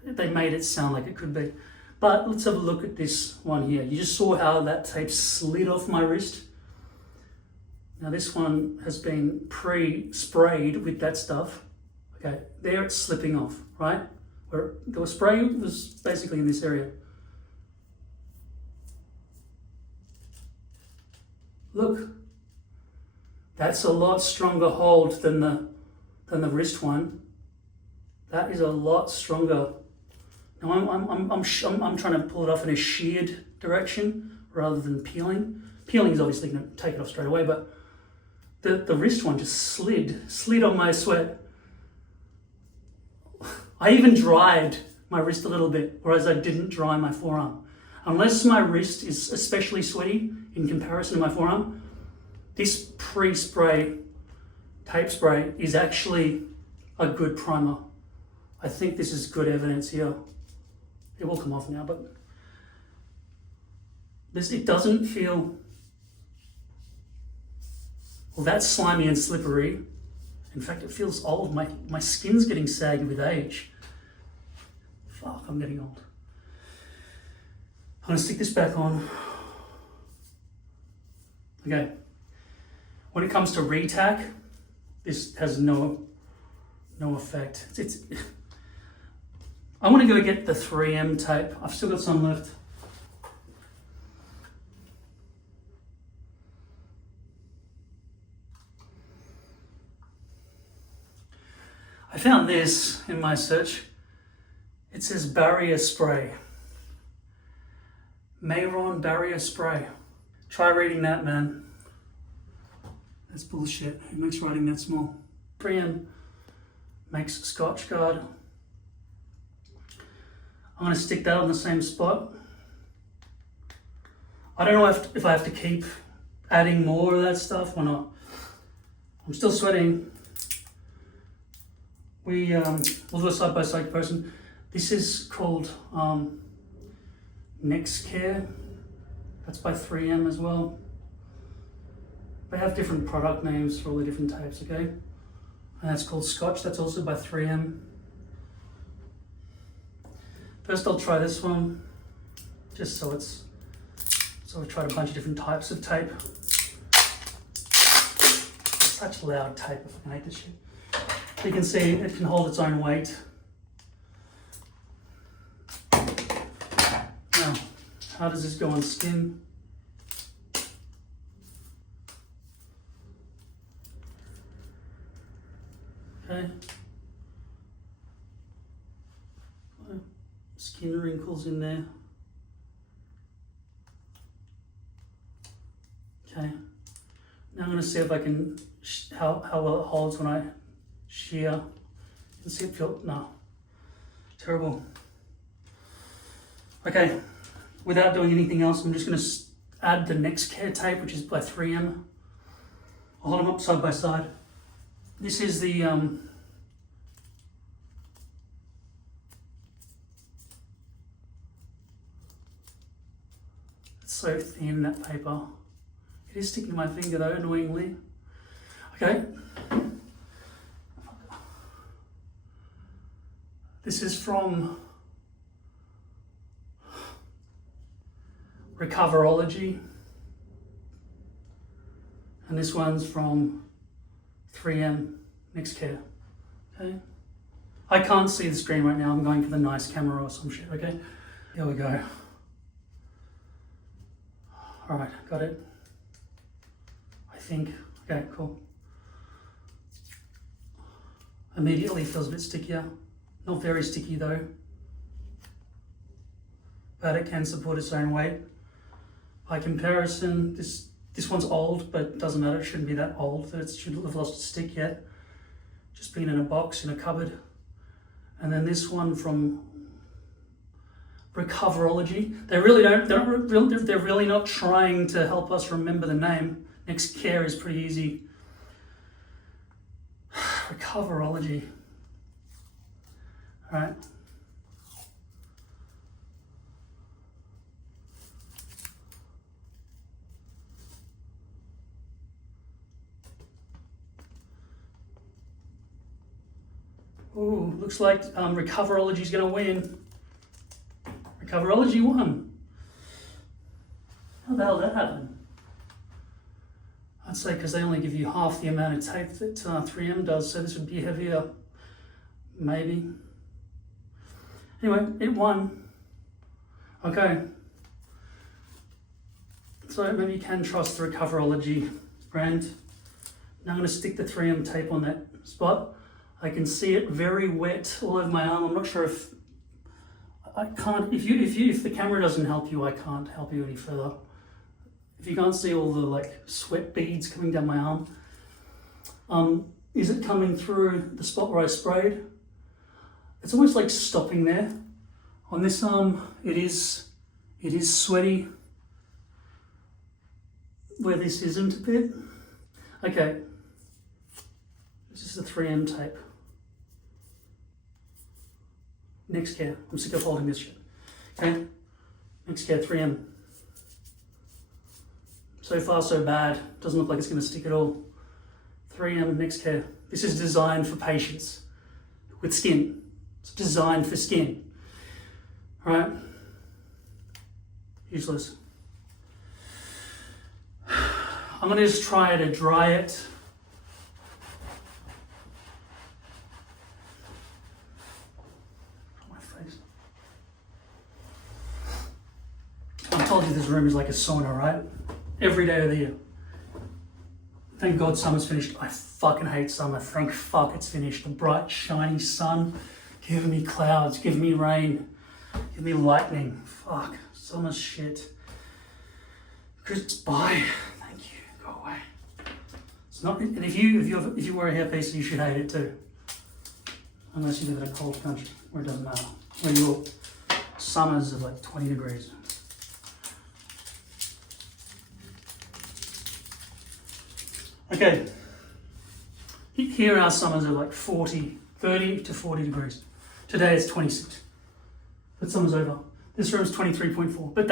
They made it sound like it could be. But let's have a look at this one here. You just saw how that tape slid off my wrist. Now this one has been pre-sprayed with that stuff. Okay, there it's slipping off, right? Where the spray was basically in this area. Look, that's a lot stronger hold than the wrist one. That is a lot stronger. Now I'm trying to pull it off in a sheared direction rather than peeling. Peeling is obviously going to take it off straight away, but the wrist one just slid on my sweat. I even dried my wrist a little bit, whereas I didn't dry my forearm. Unless my wrist is especially sweaty in comparison to my forearm, this pre-spray tape spray is actually a good primer. I think this is good evidence here. It will come off now, but it doesn't feel well that slimy and slippery. In fact, it feels old. My skin's getting saggy with age. Fuck, I'm getting old. I'm gonna stick this back on. Okay. When it comes to retack, this has no effect. I want to go get the 3M tape. I've still got some left. I found this in my search. It says barrier spray. Mayron barrier spray. Try reading that, man. That's bullshit. Who makes writing that small? 3M makes Scotch Guard. I'm going to stick that on the same spot. I don't know if I have to keep adding more of that stuff or not. I'm still sweating. We'll do a side-by-side comparison. This is called Next Care. That's by 3M as well. They have different product names for all the different types, okay? And that's called Scotch. That's also by 3M. First I'll try this one, just so it's, so I've tried a bunch of different types of tape. Such loud tape, I fucking hate this shit. You can see it can hold its own weight. Now, how does this go on skin? Okay. Skin wrinkles in there. Okay. Now I'm going to see if I can, how well it holds when I shear. You can see it feel, no, terrible. Okay, without doing anything else, I'm just going to add the Next Care tape, which is by 3M. I'll hold them up side by side. This is the it's so thin, that paper. It is sticking to my finger though, annoyingly. Okay. This is from Recoverology. And this one's from 3M Next Care. Okay. I can't see the screen right now. I'm going for the nice camera or some shit, okay? Here we go. All right, got it. I think, okay, cool. Immediately feels a bit stickier. Not very sticky though. But it can support its own weight. By comparison, this one's old, but it doesn't matter, it shouldn't be that old, that it shouldn't have lost its stick yet. Just been in a box, in a cupboard. And then this one from Recoverology. They're really not trying to help us remember the name. Next Care is pretty easy. Recoverology. All right. Ooh, looks like Recoverology is going to win. Recoverology won. How the hell did that happen? I'd say because they only give you half the amount of tape that 3M does, so this would be heavier, maybe. Anyway, it won. Okay. So maybe you can trust the Recoverology brand. Now I'm going to stick the 3M tape on that spot. I can see it very wet all over my arm. I'm not sure if I can't. If the camera doesn't help you, I can't help you any further. If you can't see all the like sweat beads coming down my arm, is it coming through the spot where I sprayed? It's almost like stopping there. On this arm, it is sweaty. Where this isn't a bit. Okay. This is the 3M tape. Next Care. I'm sick of holding this shit. Okay? Next Care 3M. So far so bad. Doesn't look like it's going to stick at all. 3M Next Care. This is designed for patients with skin. It's designed for skin. Alright? Useless. I'm going to just try to dry it. I told you this room is like a sauna, right? Every day of the year. Thank God summer's finished. I fucking hate summer. Thank fuck it's finished. The bright, shiny sun, give me clouds, give me rain, give me lightning. Fuck, summer's shit. Goodbye. Thank you. Go away. It's not. And if you wear a hairpiece, you should hate it too. Unless you live in a cold country where it doesn't matter. Where your summers are like 20 degrees. Okay, here our summers are like 30 to 40 degrees. Today it's 26, but summer's over. This room's 23.4, but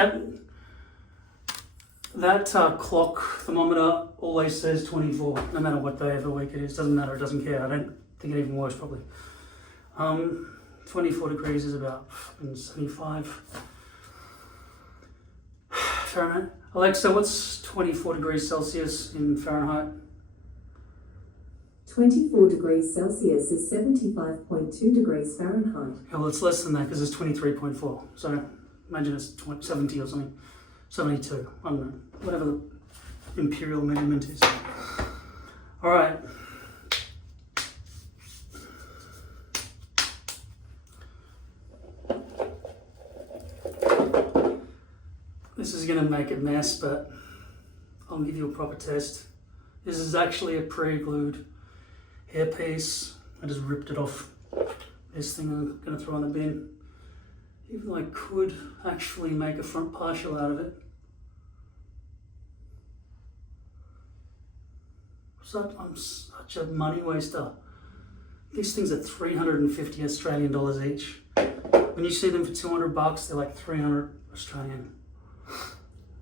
that clock thermometer always says 24, no matter what day of the week it is. Doesn't matter, it doesn't care. I don't think it even works probably. 24 degrees is about 75 Fahrenheit. Alexa, what's 24 degrees Celsius in Fahrenheit? 24 degrees Celsius is 75.2 degrees Fahrenheit. Yeah, well, it's less than that because it's 23.4. So imagine it's 70 or something. 72. I don't know. Whatever the imperial measurement is. All right. This is going to make a mess, but I'll give you a proper test. This is actually a pre-glued hairpiece. I just ripped it off this thing I'm going to throw in the bin. Even though I could actually make a front partial out of it. So I'm such a money waster. These things are 350 Australian dollars each. When you see them for 200 bucks, they're like 300 Australian.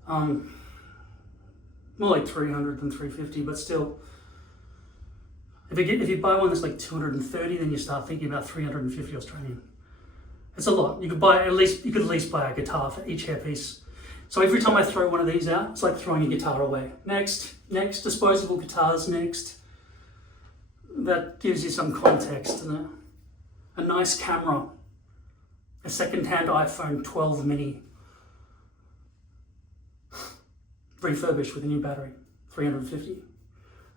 More like 300 than 350, but still. If you buy one that's like 230, then you start thinking about 350 Australian. It's a lot. You could at least buy a guitar for each hairpiece. So every time I throw one of these out, it's like throwing a guitar away. Next, disposable guitars next. That gives you some context. A nice camera, a second-hand iPhone 12 mini, refurbished with a new battery, 350.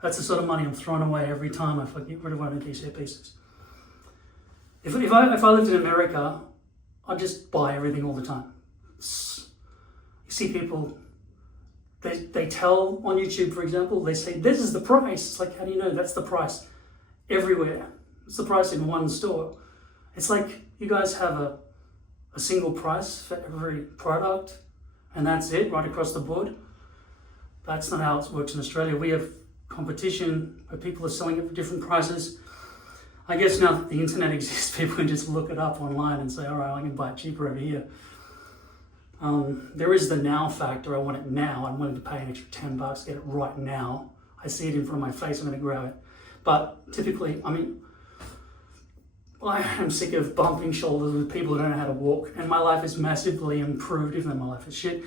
That's the sort of money I'm throwing away every time I get rid of one of these hairpieces. If I lived in America, I'd just buy everything all the time. You see people, they tell on YouTube, for example, they say, this is the price. It's like, how do you know that's the price? Everywhere. It's the price in one store. It's like you guys have a single price for every product and that's it, right across the board. That's not how it works in Australia. We have competition where people are selling it for different prices. I guess now that the internet exists, people can just look it up online and say, all right, I can buy it cheaper over here. There is the now factor. I want it now. I'm willing to pay an extra 10 bucks to get it right now. I see it in front of my face, I'm going to grab it. But typically, I am sick of bumping shoulders with people who don't know how to walk, and my life is massively improved, even though my life is shit.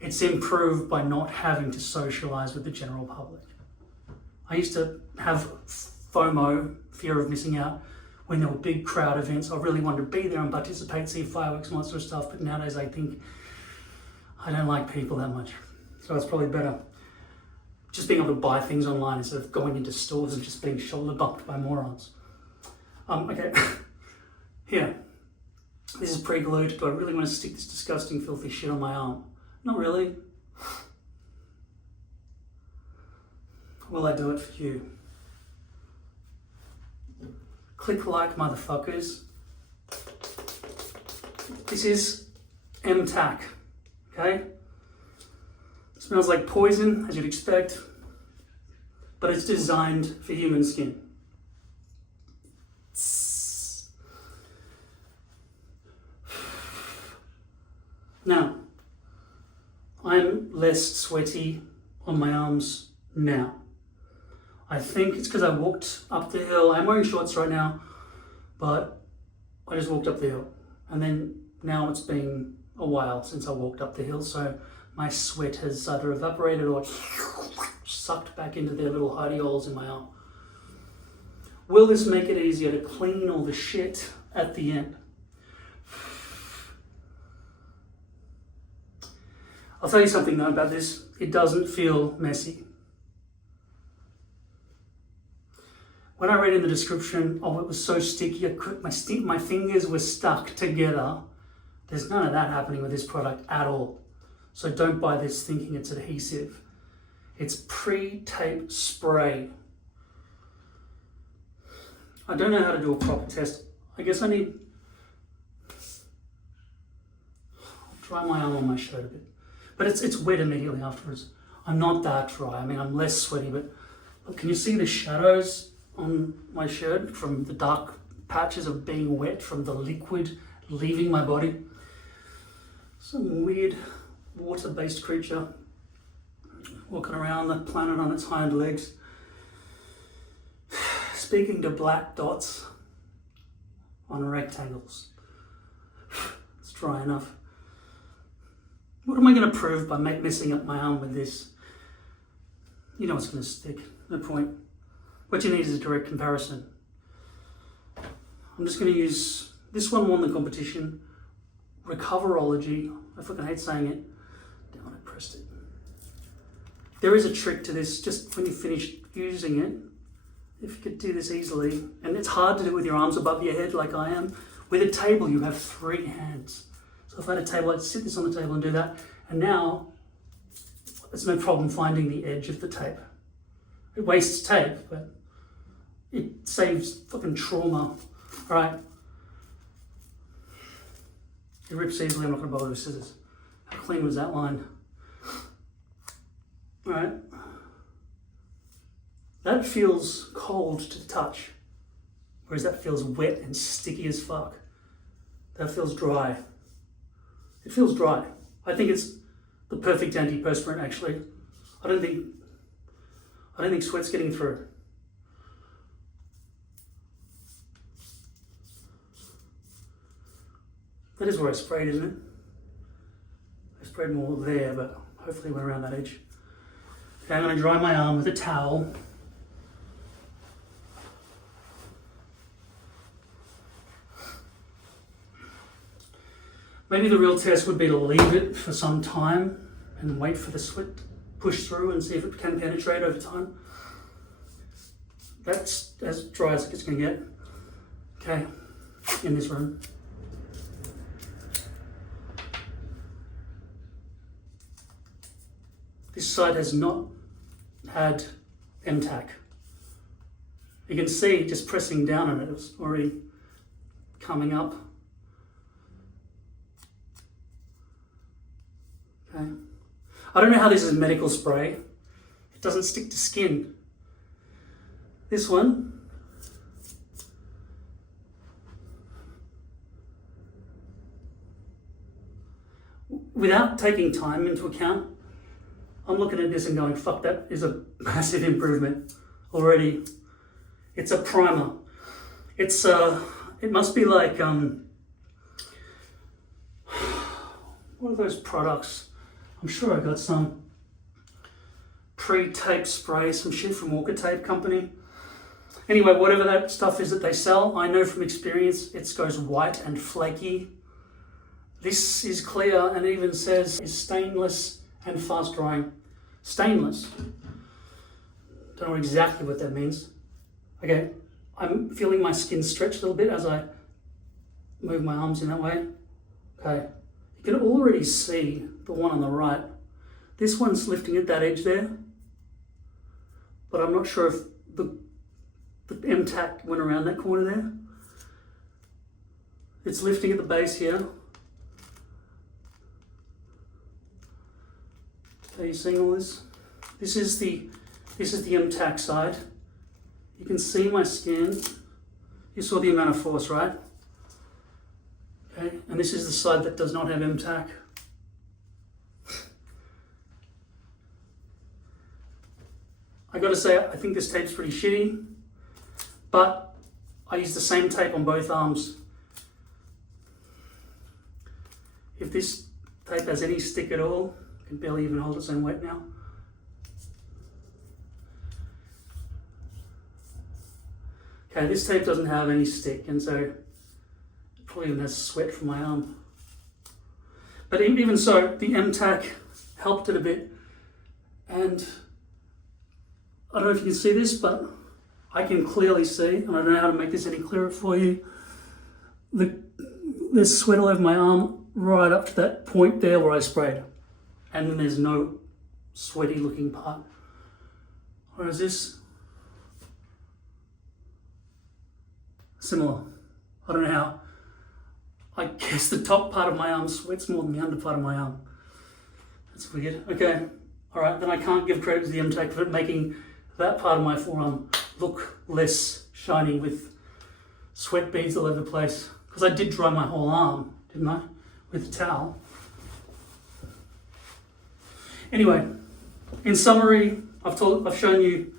It's improved by not having to socialize with the general public. I used to have FOMO, fear of missing out, when there were big crowd events. I really wanted to be there and participate, see fireworks and all that sort of stuff, but nowadays I think I don't like people that much. So it's probably better just being able to buy things online instead of going into stores and just being shoulder bumped by morons. Okay, here. This is pre-glued. Do I really want to stick this disgusting, filthy shit on my arm? Not really. Will I do it for you? Click like, motherfuckers. This is M-Tac, okay? It smells like poison, as you'd expect, but it's designed for human skin. Now, I'm less sweaty on my arms now. I think it's because I walked up the hill. I'm wearing shorts right now, but I just walked up the hill. And then now it's been a while since I walked up the hill, so my sweat has either evaporated or sucked back into their little hidey holes in my arm. Will this make it easier to clean all the shit at the end? I'll tell you something though about this. It doesn't feel messy. When I read in the description, oh, it was so sticky, my fingers were stuck together. There's none of that happening with this product at all. So don't buy this thinking it's adhesive. It's pre-tape spray. I don't know how to do a proper test. I guess I need... I'll dry my arm on my shirt a bit. But it's wet immediately afterwards. I'm not that dry. I mean, I'm less sweaty, but look, can you see the shadows on my shirt from the dark patches of being wet from the liquid leaving my body? Some weird water-based creature walking around the planet on its hind legs. Speaking to black dots on rectangles. It's dry enough. What am I going to prove by messing up my arm with this? You know it's going to stick. No point. What you need is a direct comparison. I'm just going to use this one won the competition. Recoverology. I fucking hate saying it. Damn it, I pressed it. There is a trick to this, just when you finish using it, if you could do this easily, and it's hard to do with your arms above your head like I am. With a table, you have 3 hands. So if I had a table, I'd sit this on the table and do that. And now, there's no problem finding the edge of the tape. It wastes tape, but it saves fucking trauma. All right. It rips easily, I'm not gonna bother with scissors. How clean was that line? All right. That feels cold to the touch, whereas that feels wet and sticky as fuck. That feels dry. It feels dry. I think it's the perfect antiperspirant, actually. I don't think sweat's getting through. That is where I sprayed, isn't it? I sprayed more there, but hopefully it went around that edge. Okay, I'm going to dry my arm with a towel. Maybe the real test would be to leave it for some time and wait for the sweat to push through and see if it can penetrate over time. That's as dry as it's going to get. Okay, in this room. This side has not had MTAC. You can see just pressing down on it, it's already coming up. Okay. I don't know how this is medical spray. It doesn't stick to skin. This one, without taking time into account, I'm looking at this and going, fuck, that is a massive improvement already. It's a primer. It must be like, what are those products? I'm sure I got some pre-tape spray, some shit from Walker Tape Company. Anyway, whatever that stuff is that they sell, I know from experience it goes white and flaky. This is clear and it even says is stainless and fast drying. Stainless. Don't know exactly what that means. Okay, I'm feeling my skin stretch a little bit as I move my arms in that way. Okay, you can already see the one on the right. This one's lifting at that edge there, but I'm not sure if the MTAC went around that corner there. It's lifting at the base here. Are you seeing all this? This is the MTAC side. You can see my skin. You saw the amount of force, right? Okay, and this is the side that does not have MTAC. I gotta say, I think this tape's pretty shitty, but I use the same tape on both arms. If this tape has any stick at all, I can barely even hold its own weight now. Okay, this tape doesn't have any stick, and so it probably even has sweat from my arm. But even so, the MTAC helped it a bit, and I don't know if you can see this, but I can clearly see, and I don't know how to make this any clearer for you, there's sweat all over my arm right up to that point there where I sprayed. And then there's no sweaty looking part. Whereas this, similar. I don't know how. I guess the top part of my arm sweats more than the under part of my arm. That's weird. Okay, all right, then I can't give credit to the MTAC for making that part of my forearm look less shiny with sweat beads all over the place. Because I did dry my whole arm, didn't I? With a towel. Anyway, in summary, I've shown you,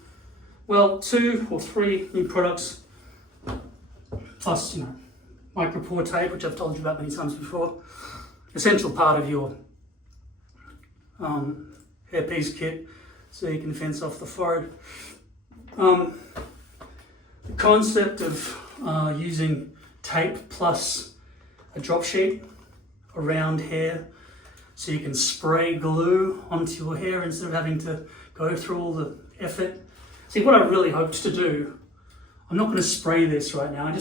well, 2 or 3 new products, plus, Micropore tape, which I've told you about many times before. Essential part of your hairpiece kit, so you can fence off the forehead. The concept of using tape plus a drop sheet around hair so you can spray glue onto your hair instead of having to go through all the effort. See, what I really hoped to do, I'm not going to spray this right now,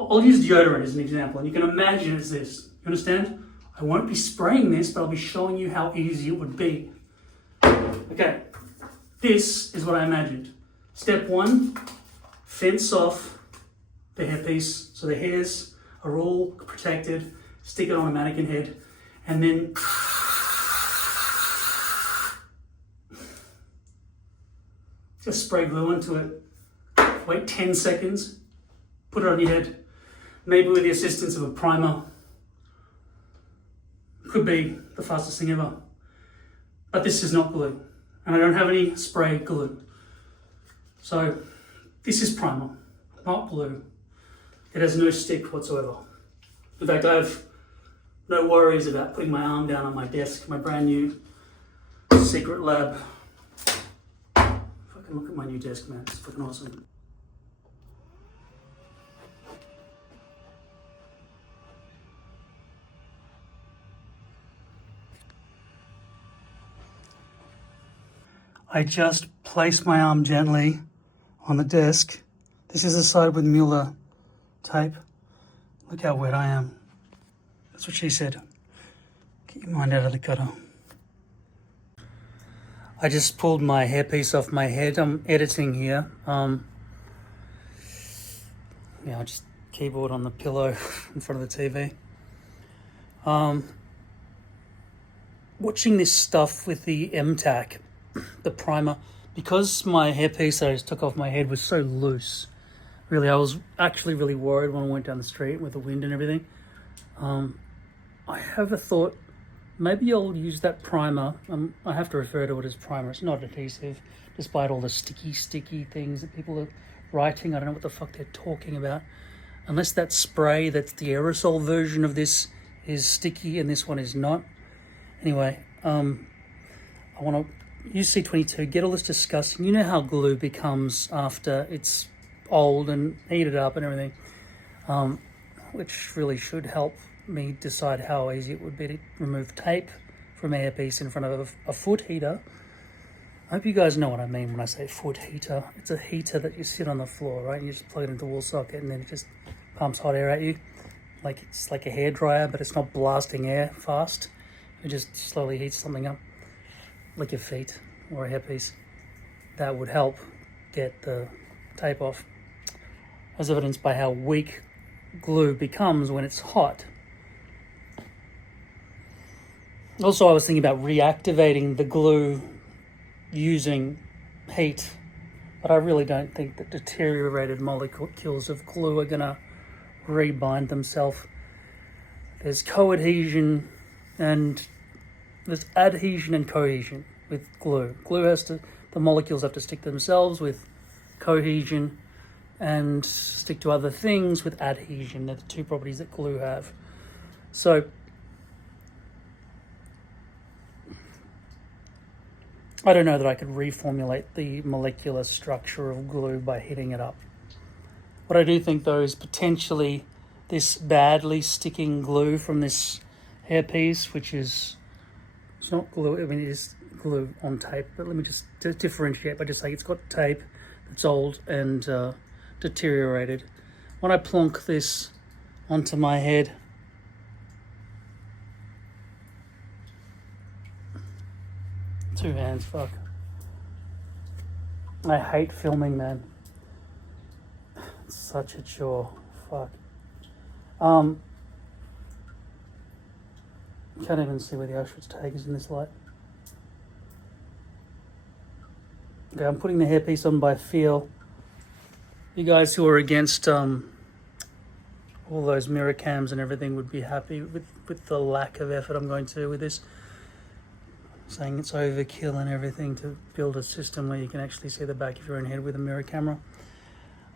I'll use deodorant as an example, and you can imagine it's this. You understand? I won't be spraying this, but I'll be showing you how easy it would be. Okay, this is what I imagined. Step 1, fence off the hairpiece so the hairs are all protected, stick it on a mannequin head, and then just spray glue into it. Wait 10 seconds, put it on your head, maybe with the assistance of a primer. Could be the fastest thing ever. But this is not glue, and I don't have any spray glue. So this is primer, not glue. It has no stick whatsoever. In fact, I have no worries about putting my arm down on my desk, my brand new secret lab. Fucking look at my new desk, man, it's fucking awesome. I just place my arm gently on the desk. This is the side with Mueller tape. Look how wet I am. That's what she said. Get your mind out of the gutter. I just pulled my hairpiece off my head. I'm editing here. Yeah, I just keyboard on the pillow in front of the TV. Watching this stuff with the MTAC, the primer, because my hairpiece that I just took off my head was so loose. Really, I was actually really worried when I went down the street with the wind and everything. I have a thought, maybe I'll use that primer. I have to refer to it as primer. It's not adhesive, despite all the sticky things that people are writing. I don't know what the fuck they're talking about. Unless that spray, that's the aerosol version of this, is sticky and this one is not. Anyway, I want to use C22, get all this disgusting. You know how glue becomes after it's old and heated up and everything, which really should help me decide how easy it would be to remove tape from a hairpiece in front of a foot heater. I hope you guys know what I mean when I say foot heater. It's a heater that you sit on the floor, right? You just plug it into the wall socket and then it just pumps hot air at you. Like it's like a hairdryer, but it's not blasting air fast. It just slowly heats something up, like your feet or a hairpiece. That would help get the tape off, as evidenced by how weak glue becomes when it's hot. Also, I was thinking about reactivating the glue using heat, but I really don't think that deteriorated molecules of glue are gonna rebind themselves. There's coadhesion and there's adhesion and cohesion with glue. The molecules have to stick to themselves with cohesion and stick to other things with adhesion. They're the two properties that glue have. So I don't know that I could reformulate the molecular structure of glue by heating it up. What I do think though is potentially this badly sticking glue from this hairpiece, which is, it's not glue, I mean it is glue on tape, but let me just differentiate by just saying it's got tape that's old and deteriorated. When I plonk this onto my head, two hands, fuck. I hate filming, man. It's such a chore. Fuck. Can't even see where the Auschwitz tag is in this light. Okay, I'm putting the hairpiece on by feel. You guys who are against all those mirror cams and everything would be happy with the lack of effort I'm going to with this. Saying it's overkill and everything to build a system where you can actually see the back of your own head with a mirror camera.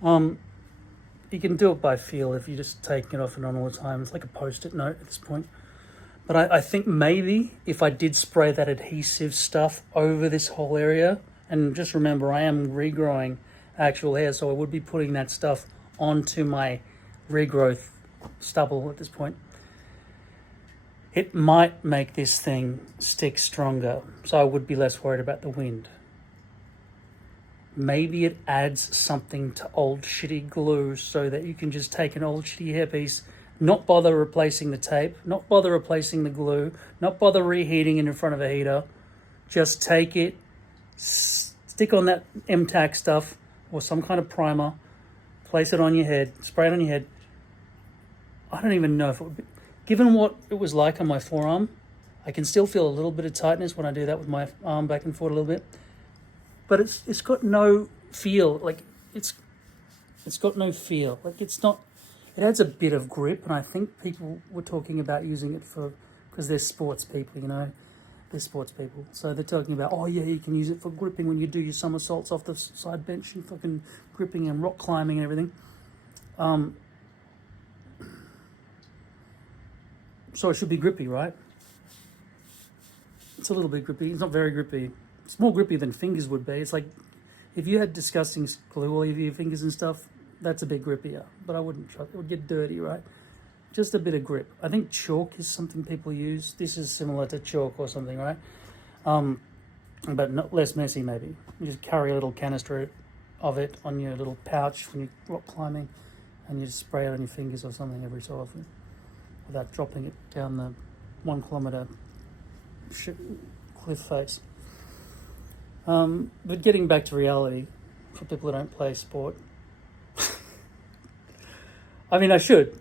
You can do it by feel if you just take it off and on all the time. It's like a post-it note at this point. But I think maybe if I did spray that adhesive stuff over this whole area, and just remember I am regrowing actual hair, so I would be putting that stuff onto my regrowth stubble at this point. It might make this thing stick stronger, so I would be less worried about the wind. Maybe it adds something to old shitty glue so that you can just take an old shitty hairpiece, not bother replacing the tape, not bother replacing the glue, not bother reheating it in front of a heater. Just take it, stick on that MTAC stuff or some kind of primer, place it on your head, spray it on your head. I don't even know if it would be... Given what it was like on my forearm, I can still feel a little bit of tightness when I do that with my arm back and forth a little bit. But it's got no feel, like it's got no feel. Like it's not, it adds a bit of grip, and I think people were talking about using it for, because they're sports people, you know, they're sports people. So they're talking about, oh yeah, you can use it for gripping when you do your somersaults off the side bench and fucking gripping and rock climbing and everything. So it should be grippy, right? It's a little bit grippy. It's not very grippy. It's more grippy than fingers would be. It's like if you had disgusting glue all over your fingers and stuff, that's a bit grippier. But I wouldn't try. It would get dirty, right? Just a bit of grip. I think chalk is something people use. This is similar to chalk or something, right? But not less messy, maybe. You just carry a little canister of it on your little pouch when you're rock climbing, and you just spray it on your fingers or something every so often, without dropping it down the 1 kilometre cliff face. But getting back to reality, for people who don't play sport, I mean, I should.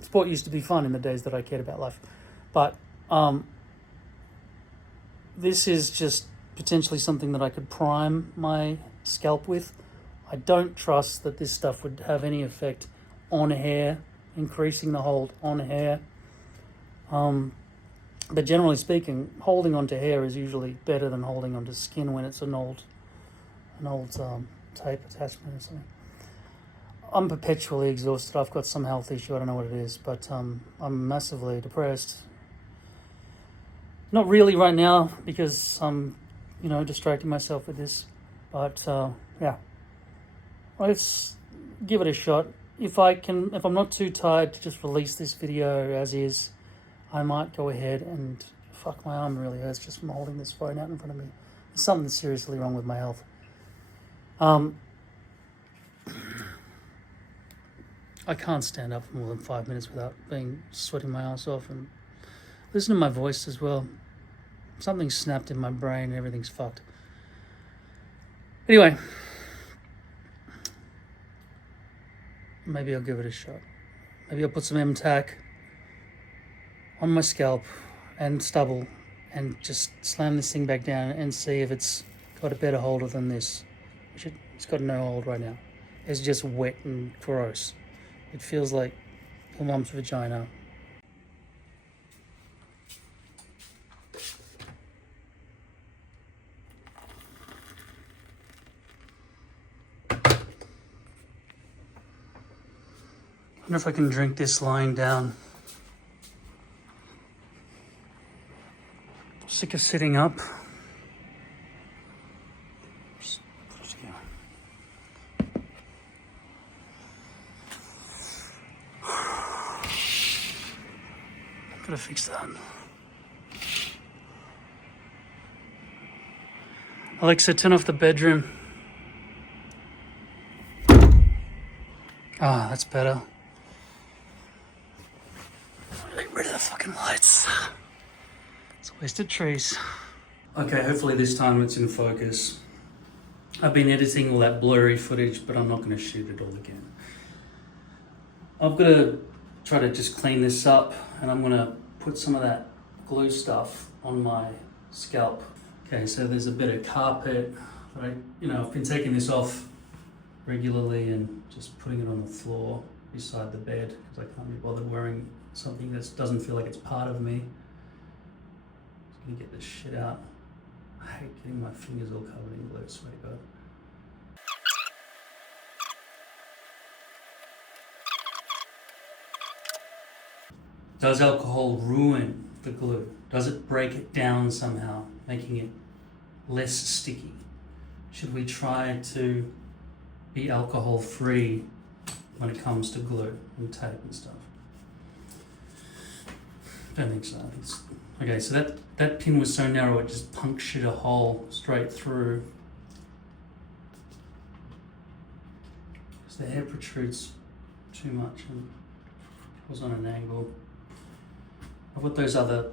Sport used to be fun in the days that I cared about life. But this is just potentially something that I could prime my scalp with. I don't trust that this stuff would have any effect on hair, increasing the hold on hair. But generally speaking, holding onto hair is usually better than holding onto skin when it's an old tape attachment or something. I'm perpetually exhausted. I've got some health issue. I don't know what it is, but I'm massively depressed. Not really right now because I'm, distracting myself with this. But yeah, let's give it a shot. If I'm not too tired to just release this video as is, I might go ahead and, fuck, my arm really hurts just from holding this phone out in front of me. There's something seriously wrong with my health. I can't stand up for more than 5 minutes without sweating my ass off, and listen to my voice as well. Something snapped in my brain and everything's fucked. Anyway, maybe I'll give it a shot. Maybe I'll put some MTAC on my scalp and stubble and just slam this thing back down and see if it's got a better holder than this. It's got no hold right now. It's just wet and gross. It feels like your mom's vagina. I wonder if I can drink this lying down. Sick of sitting up. Just put it together. Gotta fix that. Alexa, turn off the bedroom. Ah, that's better. Get rid of the fucking lights. It's wasted trees. Okay, hopefully this time it's in focus. I've been editing all that blurry footage, but I'm not going to shoot it all again. I've got to try to just clean this up, and I'm going to put some of that glue stuff on my scalp. Okay, so there's a bit of carpet. I've been taking this off regularly and just putting it on the floor beside the bed because I can't be bothered wearing something that doesn't feel like it's part of me. Just gonna get this shit out. I hate getting my fingers all covered in glue, I swear to God. Does alcohol ruin the glue? Does it break it down somehow, making it less sticky? Should we try to be alcohol free when it comes to glue and tape and stuff? Don't think so. Okay, so that pin was so narrow it just punctured a hole straight through. Because the hair protrudes too much and was on an angle. I've got those other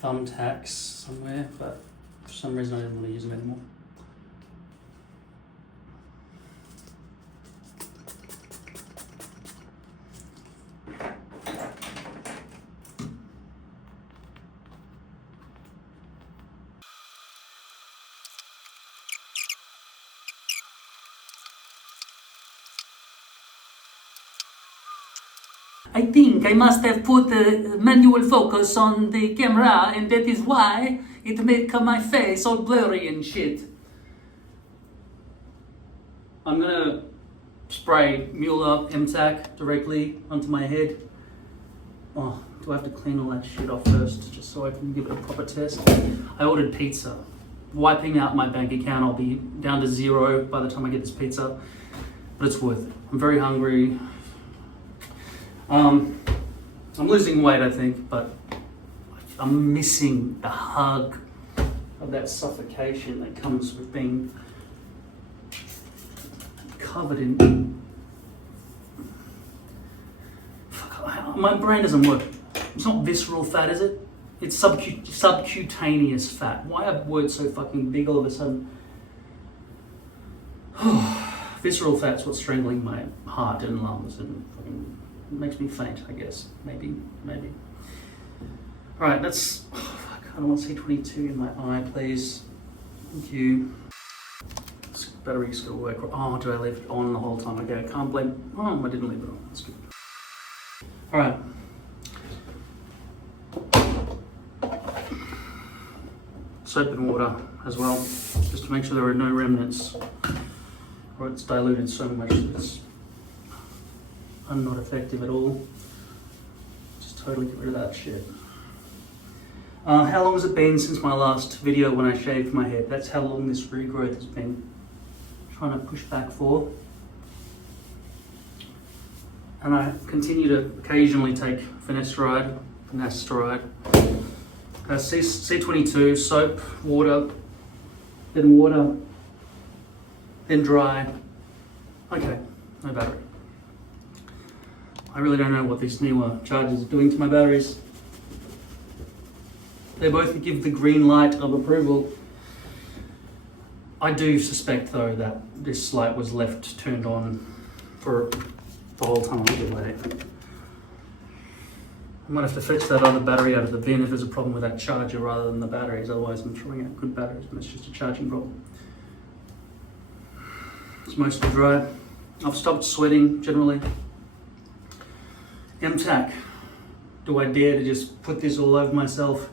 thumbtacks somewhere, but for some reason I didn't want to use them anymore. I think I must have put the manual focus on the camera, and that is why it made my face all blurry and shit. I'm gonna spray Mueller MTAC directly onto my head. Oh, do I have to clean all that shit off first just so I can give it a proper test? I ordered pizza. Wiping out my bank account, I'll be down to zero by the time I get this pizza, but it's worth it. I'm very hungry. I'm losing weight, I think, but I'm missing the hug of that suffocation that comes with being covered in... Fuck, my brain doesn't work. It's not visceral fat, is it? It's subcutaneous fat. Why are words so fucking big all of a sudden? Visceral fat's what's strangling my heart and lungs and fucking... It makes me faint, I guess. Maybe. Alright, that's... Oh, fuck, I don't want C22 in my eye, please. Thank you. This battery's gotta work. Oh, do I leave it on the whole time? Okay, I can't blame... Oh, I didn't leave it on. That's good. Alright. Soap and water as well, just to make sure there are no remnants. Or it's diluted so much that it's... I'm not effective at all. Just totally get rid of that shit. How long has it been since my last video when I shaved my head? That's how long this regrowth has been. Trying to push back for. And I continue to occasionally take finasteride, C22, soap, water, then dry. Okay, no battery. I really don't know what these newer chargers are doing to my batteries. They both give the green light of approval. I do suspect though that this light was left turned on for the whole time I was away. I might have to fetch that other battery out of the bin if there's a problem with that charger rather than the batteries, otherwise I'm throwing out good batteries and it's just a charging problem. It's mostly dry. I've stopped sweating generally. MTAC. Do I dare to just put this all over myself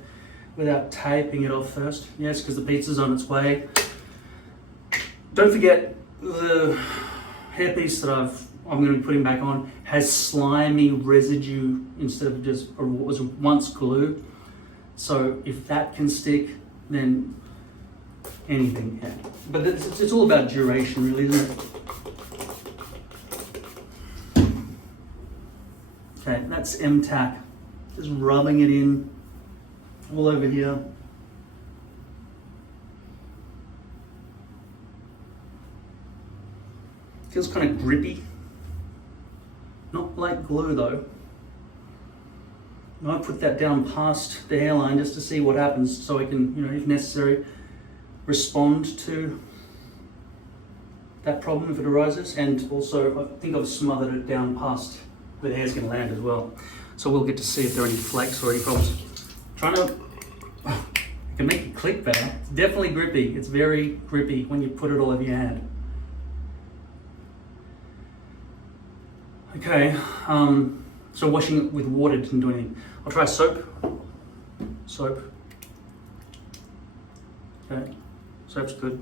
without taping it off first? Yes, because the pizza's on its way. Don't forget the hairpiece that I'm going to be putting back on has slimy residue instead of just what was once glue. So if that can stick, then anything can. But it's all about duration, really, isn't it? Okay, that's MTAC. Just rubbing it in all over here. Feels kind of grippy. Not like glue though. I might put that down past the hairline just to see what happens, so I can, you know, if necessary, respond to that problem if it arises. And also, I think I've smothered it down past where the hair's going to land as well. So we'll get to see if there are any flakes or any problems. Trying to, I can make it click better. It's definitely grippy. It's very grippy when you put it all over your hand. Okay, so washing it with water didn't do anything. I'll try soap. Soap. Okay, soap's good.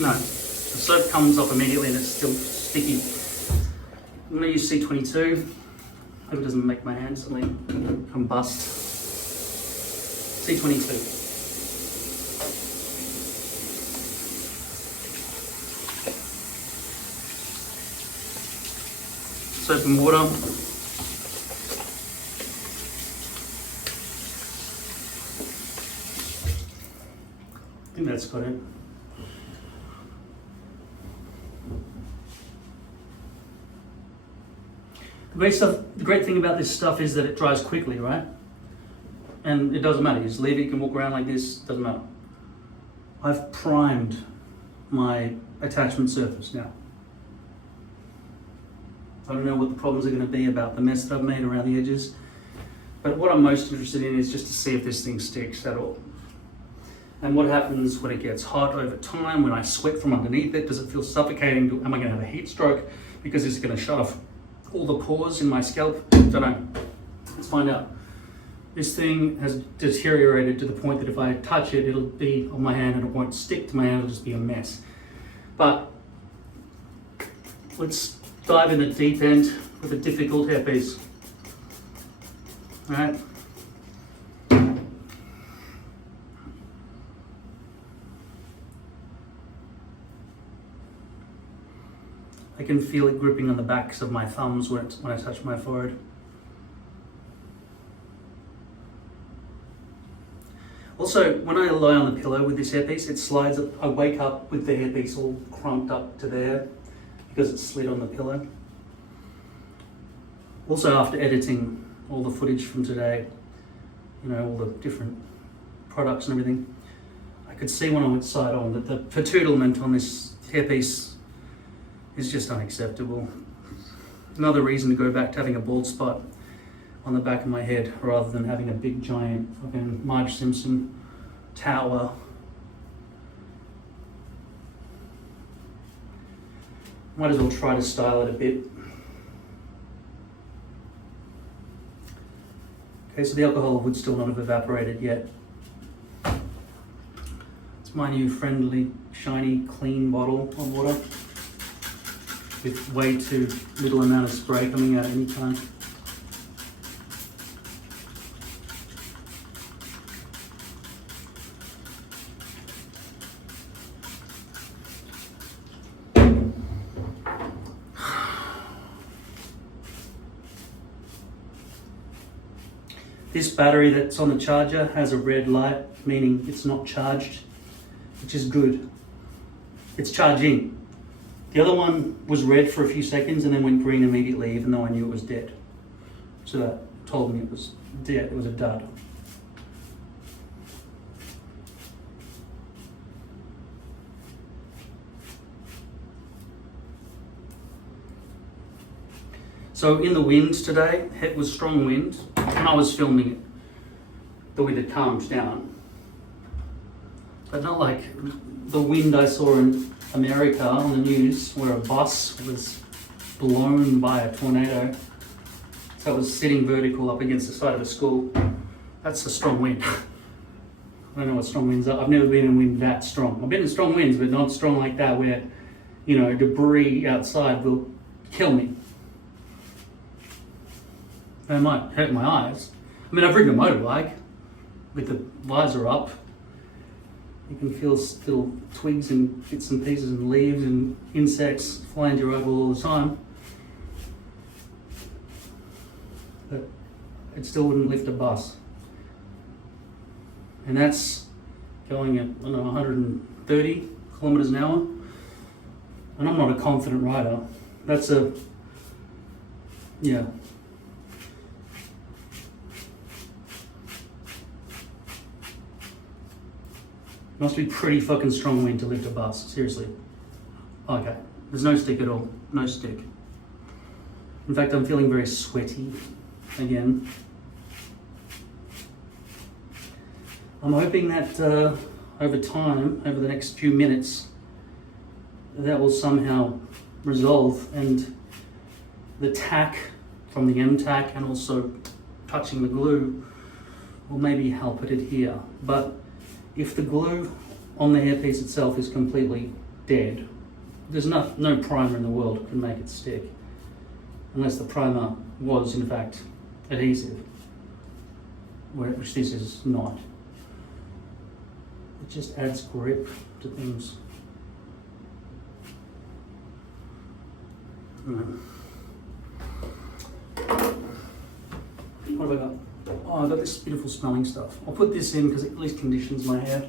No, the soap comes off immediately and it's still sticky. I'm going to use C22. Hope it doesn't make my hand suddenly combust. C22. Soap and water. I think that's got it. The great thing about this stuff is that it dries quickly, right? And it doesn't matter, you just leave it, you can walk around like this, doesn't matter. I've primed my attachment surface now. I don't know what the problems are going to be about the mess that I've made around the edges, but what I'm most interested in is just to see if this thing sticks at all. And what happens when it gets hot over time, when I sweat from underneath it, does it feel suffocating? Am I going to have a heat stroke because it's going to shut off all the pores in my scalp? Don't know. Let's find out. This thing has deteriorated to the point that if I touch it, it'll be on my hand and it won't stick to my hand, it'll just be a mess. But let's dive in the deep end with a difficult hairpiece. All right. I can feel it gripping on the backs of my thumbs when I touch my forehead. Also, when I lie on the pillow with this hairpiece, it slides up. I wake up with the hairpiece all crumped up to there because it slid on the pillow. Also, after editing all the footage from today, you know, all the different products and everything, I could see when I went side on that the patoolement on this hairpiece is just unacceptable. Another reason to go back to having a bald spot on the back of my head rather than having a big giant fucking Marge Simpson tower. Might as well try to style it a bit. Okay, so the alcohol would still not have evaporated yet. It's my new friendly, shiny, clean bottle of water with way too little amount of spray coming out any time. This battery that's on the charger has a red light, meaning it's not charged, which is good. It's charging. The other one was red for a few seconds and then went green immediately, even though I knew it was dead. So that told me it was dead, it was a dud. So in the wind today, it was strong wind, and I was filming it. The wind had calmed down. But not like the wind I saw in America on the news where a bus was blown by a tornado. So it was sitting vertical up against the side of a school. That's a strong wind. I don't know what strong winds are. I've never been in wind that strong. I've been in strong winds, but not strong like that where, you know, debris outside will kill me. It might hurt my eyes. I mean, I've ridden a motorbike with the visor up. You can feel little twigs and bits and pieces and leaves and insects fly into your eyeball all the time. But it still wouldn't lift a bus. And that's going at, I don't know, 130 kilometers an hour. And I'm not a confident rider. That's a, yeah. Must be pretty fucking strong wind to lift a bus, seriously. Okay, there's no stick at all, no stick. In fact, I'm feeling very sweaty again. I'm hoping that over time, over the next few minutes, that will somehow resolve and the tack from the M tack and also touching the glue will maybe help it adhere. But if the glue on the hairpiece itself is completely dead, there's no primer in the world can make it stick, unless the primer was in fact adhesive, which this is not. It just adds grip to things. What have I got? Oh, I've got this beautiful smelling stuff. I'll put this in because it at least conditions my hair.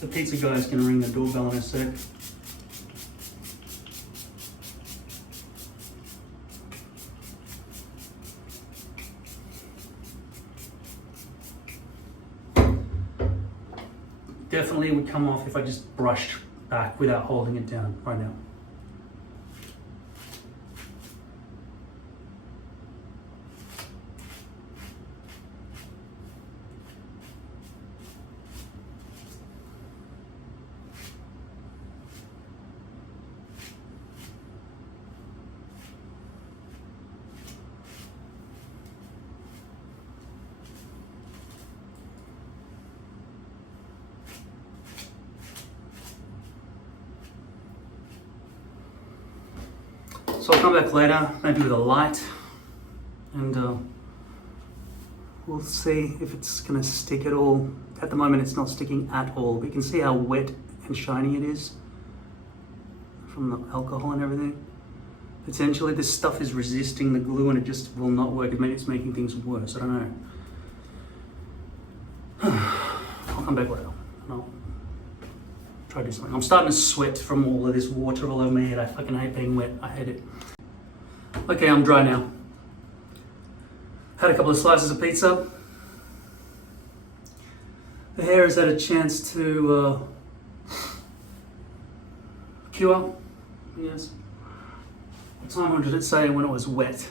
The pizza guy's gonna ring the doorbell in a sec. Definitely would come off if I just brushed back without holding it down right now. So I'll come back later, maybe with a light, and we'll see if it's going to stick at all. At the moment it's not sticking at all, but you can see how wet and shiny it is from the alcohol and everything. Potentially this stuff is resisting the glue and it just will not work. Maybe it's making things worse, I don't know. I'll come back later and I'll try to do something. I'm starting to sweat from all of this water all over my head. I fucking hate being wet, I hate it. Okay, I'm dry now. Had a couple of slices of pizza. The hair has had a chance to cure, yes. What time did it say when it was wet?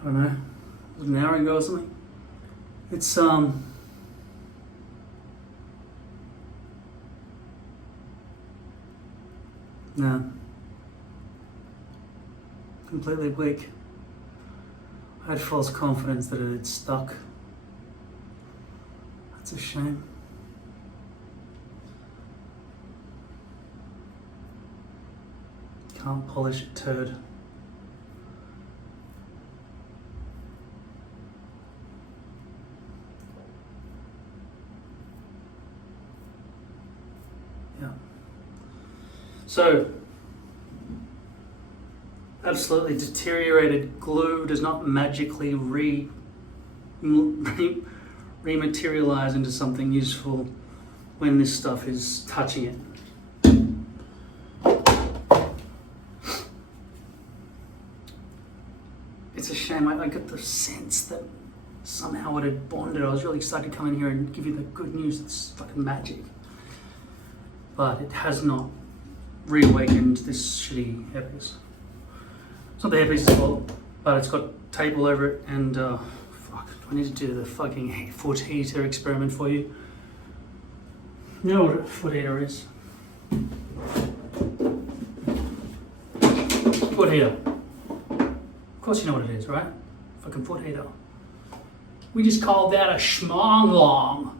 I don't know, it was an hour ago or something. It's no, completely weak. I had false confidence that it had stuck. That's a shame. Can't polish a turd. Yeah. So, absolutely deteriorated glue does not magically rematerialize into something useful when this stuff is touching it. It's a shame. I got the sense that somehow it had bonded. I was really excited to come in here and give you the good news. It's fucking magic. But it has not reawakened this shitty hairpiece. It's not the hairpiece's fault, but it's got tape all over it, and fuck, do I need to do the fucking foot heater experiment for you? You know what a foot heater is? Foot heater. Of course you know what it is, right? Fucking foot heater. We just call that a schmonglong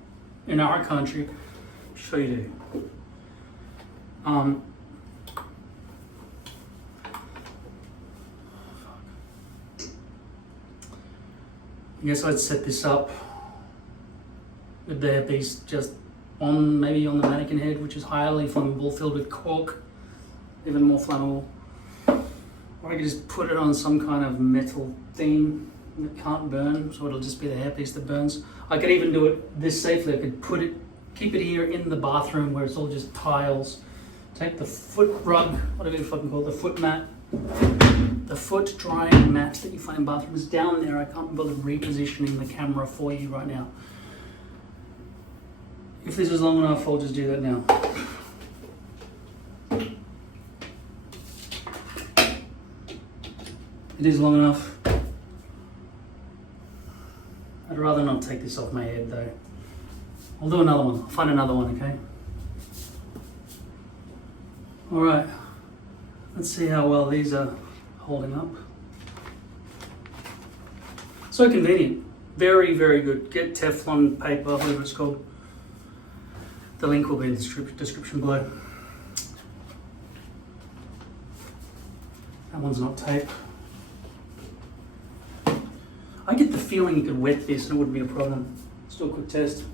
in our country. I'm sure you do. I guess I'd set this up with the hairpiece just on, maybe on the mannequin head, which is highly flammable, filled with cork, even more flammable. Or I could just put it on some kind of metal thing that can't burn, so it'll just be the hairpiece that burns. I could even do it this safely. I could put it Keep it here in the bathroom where it's all just tiles. Take the foot rug, whatever you fucking call it, the foot mat, the foot drying mat that you find in bathrooms down there. I can't bother repositioning the camera for you right now. If this is long enough, I'll just do that now. It is long enough. I'd rather not take this off my head though. I'll do another one. I'll find another one, okay? Alright. Let's see how well these are holding up. So convenient. Very, very good. Get Teflon paper, whatever it's called. The link will be in the description below. That one's not tape. I get the feeling you could wet this and it wouldn't be a problem. Let's do a quick test.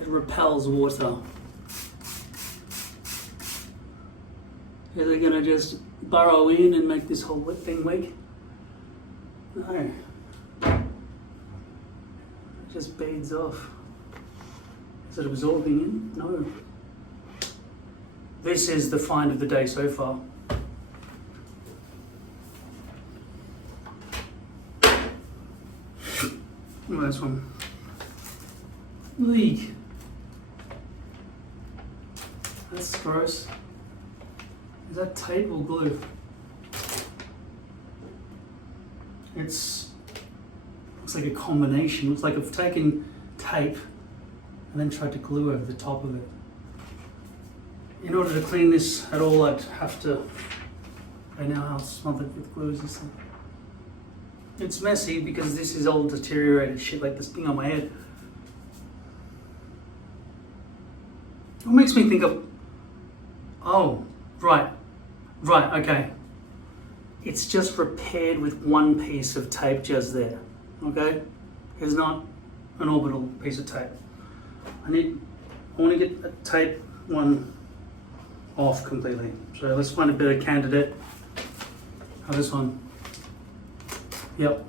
It repels water. Are they gonna just burrow in and make this whole thing weak? No. It just beads off. Is it absorbing in? No. This is the find of the day so far. Look at this one. Leak. That's gross. Is that tape or glue? Looks like a combination. Looks like I've taken tape and then tried to glue over the top of it. In order to clean this at all, I'd have to, I know how smothered with glue is this thing. It's messy because this is all deteriorated shit like this thing on my head. What makes me think of, oh, right, okay. It's just repaired with one piece of tape just there, okay? It's not an orbital piece of tape. I want to get a tape one off completely. So let's find a better candidate. How this one? Yep.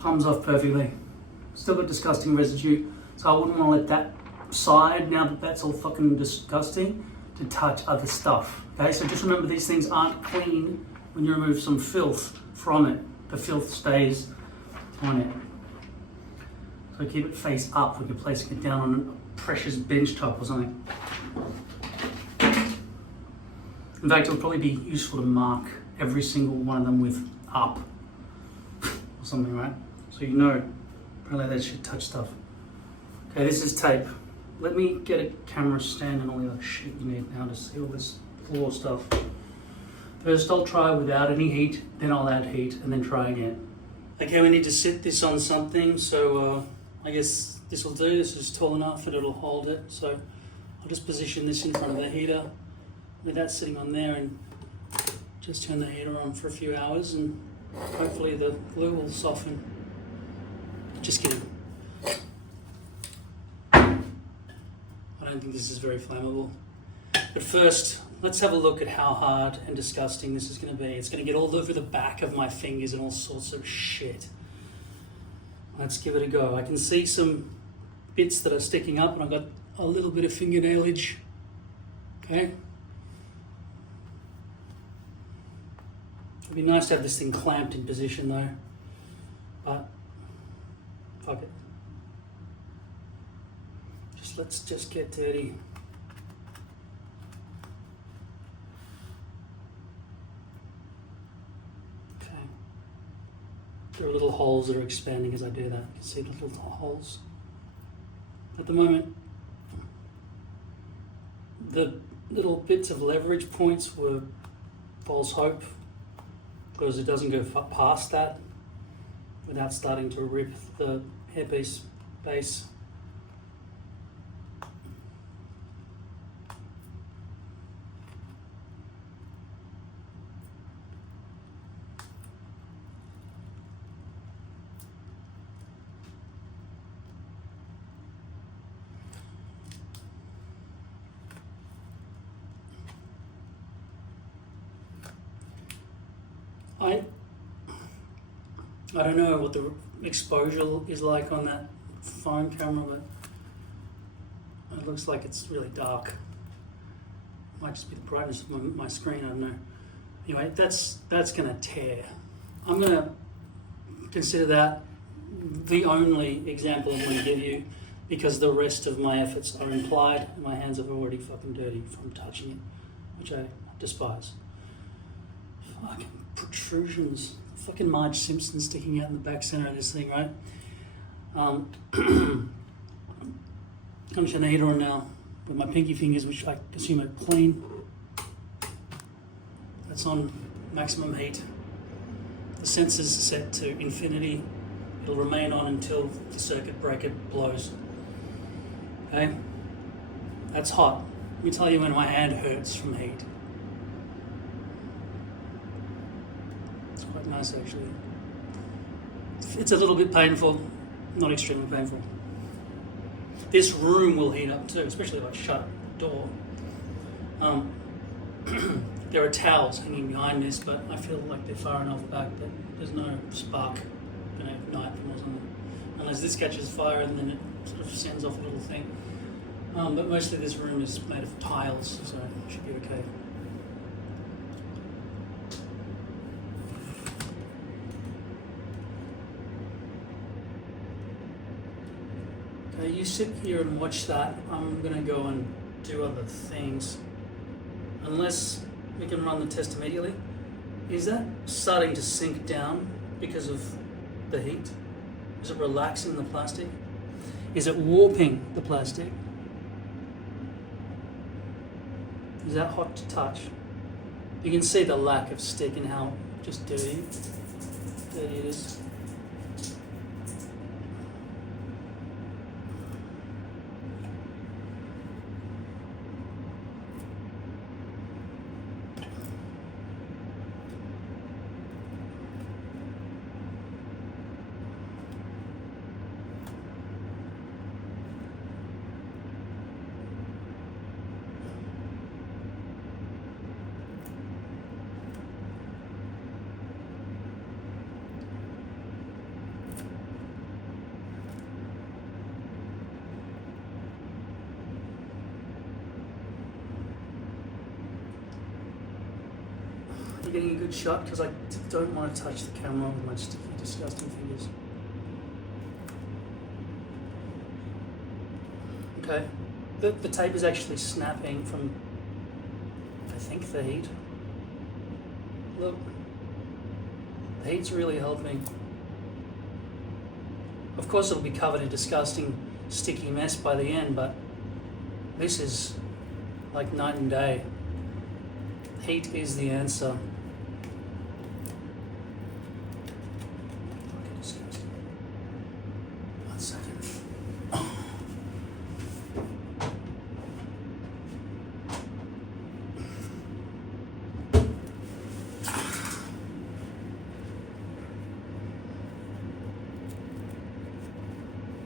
Comes off perfectly. Still got disgusting residue, so I wouldn't want to let that side, now that that's all fucking disgusting, to touch other stuff. Okay, so just remember these things aren't clean when you remove some filth from it. The filth stays on it. So keep it face up when you're placing it down on a precious bench top or something. In fact, it would probably be useful to mark every single one of them with up or something, right? So you know, apparently that should touch stuff. Okay, this is tape. Let me get a camera stand and all the other shit you need now to see all this floor stuff. First I'll try without any heat, then I'll add heat, and then try again. Okay, we need to sit this on something, so I guess this will do. This is tall enough that it'll hold it. So I'll just position this in front of the heater with that sitting on there and just turn the heater on for a few hours and hopefully the glue will soften. Just kidding. I don't think this is very flammable. But first, let's have a look at how hard and disgusting this is going to be. It's going to get all over the back of my fingers and all sorts of shit. Let's give it a go. I can see some bits that are sticking up and I've got a little bit of fingernailage. Okay. It'd be nice to have this thing clamped in position though, but fuck it. Let's just get dirty. Okay. There are little holes that are expanding as I do that. You can see the little holes. At the moment, the little bits of leverage points were false hope because it doesn't go past that without starting to rip the hairpiece base. I don't know what the exposure is like on that phone camera, but it looks like it's really dark. Might just be the brightness of my screen, I don't know. Anyway, that's gonna tear. I'm gonna consider that the only example I'm gonna give you, because the rest of my efforts are implied and my hands are already fucking dirty from touching it, which I despise. Fucking protrusions. Fucking Marge Simpson sticking out in the back center of this thing, right? I'm just gonna heater on now with my pinky fingers, which I assume are clean. That's on maximum heat. The sensor's set to infinity. It'll remain on until the circuit breaker blows. Okay? That's hot. Let me tell you when my hand hurts from heat. It's quite nice actually. It's a little bit painful, not extremely painful. This room will heat up too, especially if I shut the door. There are towels hanging behind this, but I feel like they're far enough back that there's no spark going to ignite them or something. Unless this catches fire and then it sort of sends off a little thing. But mostly this room is made of tiles, so it should be okay. Okay, you sit here and watch that. I'm going to go and do other things. Unless we can run the test immediately. Is that starting to sink down because of the heat? Is it relaxing the plastic? Is it warping the plastic? Is that hot to touch? You can see the lack of stick and how just dirty it is. Getting a good shot because I don't want to touch the camera with my sticky, disgusting fingers. Okay, the tape is actually snapping from, I think, the heat. Look, the heat's really helping. Of course it'll be covered in disgusting, sticky mess by the end, but this is like night and day. Heat is the answer.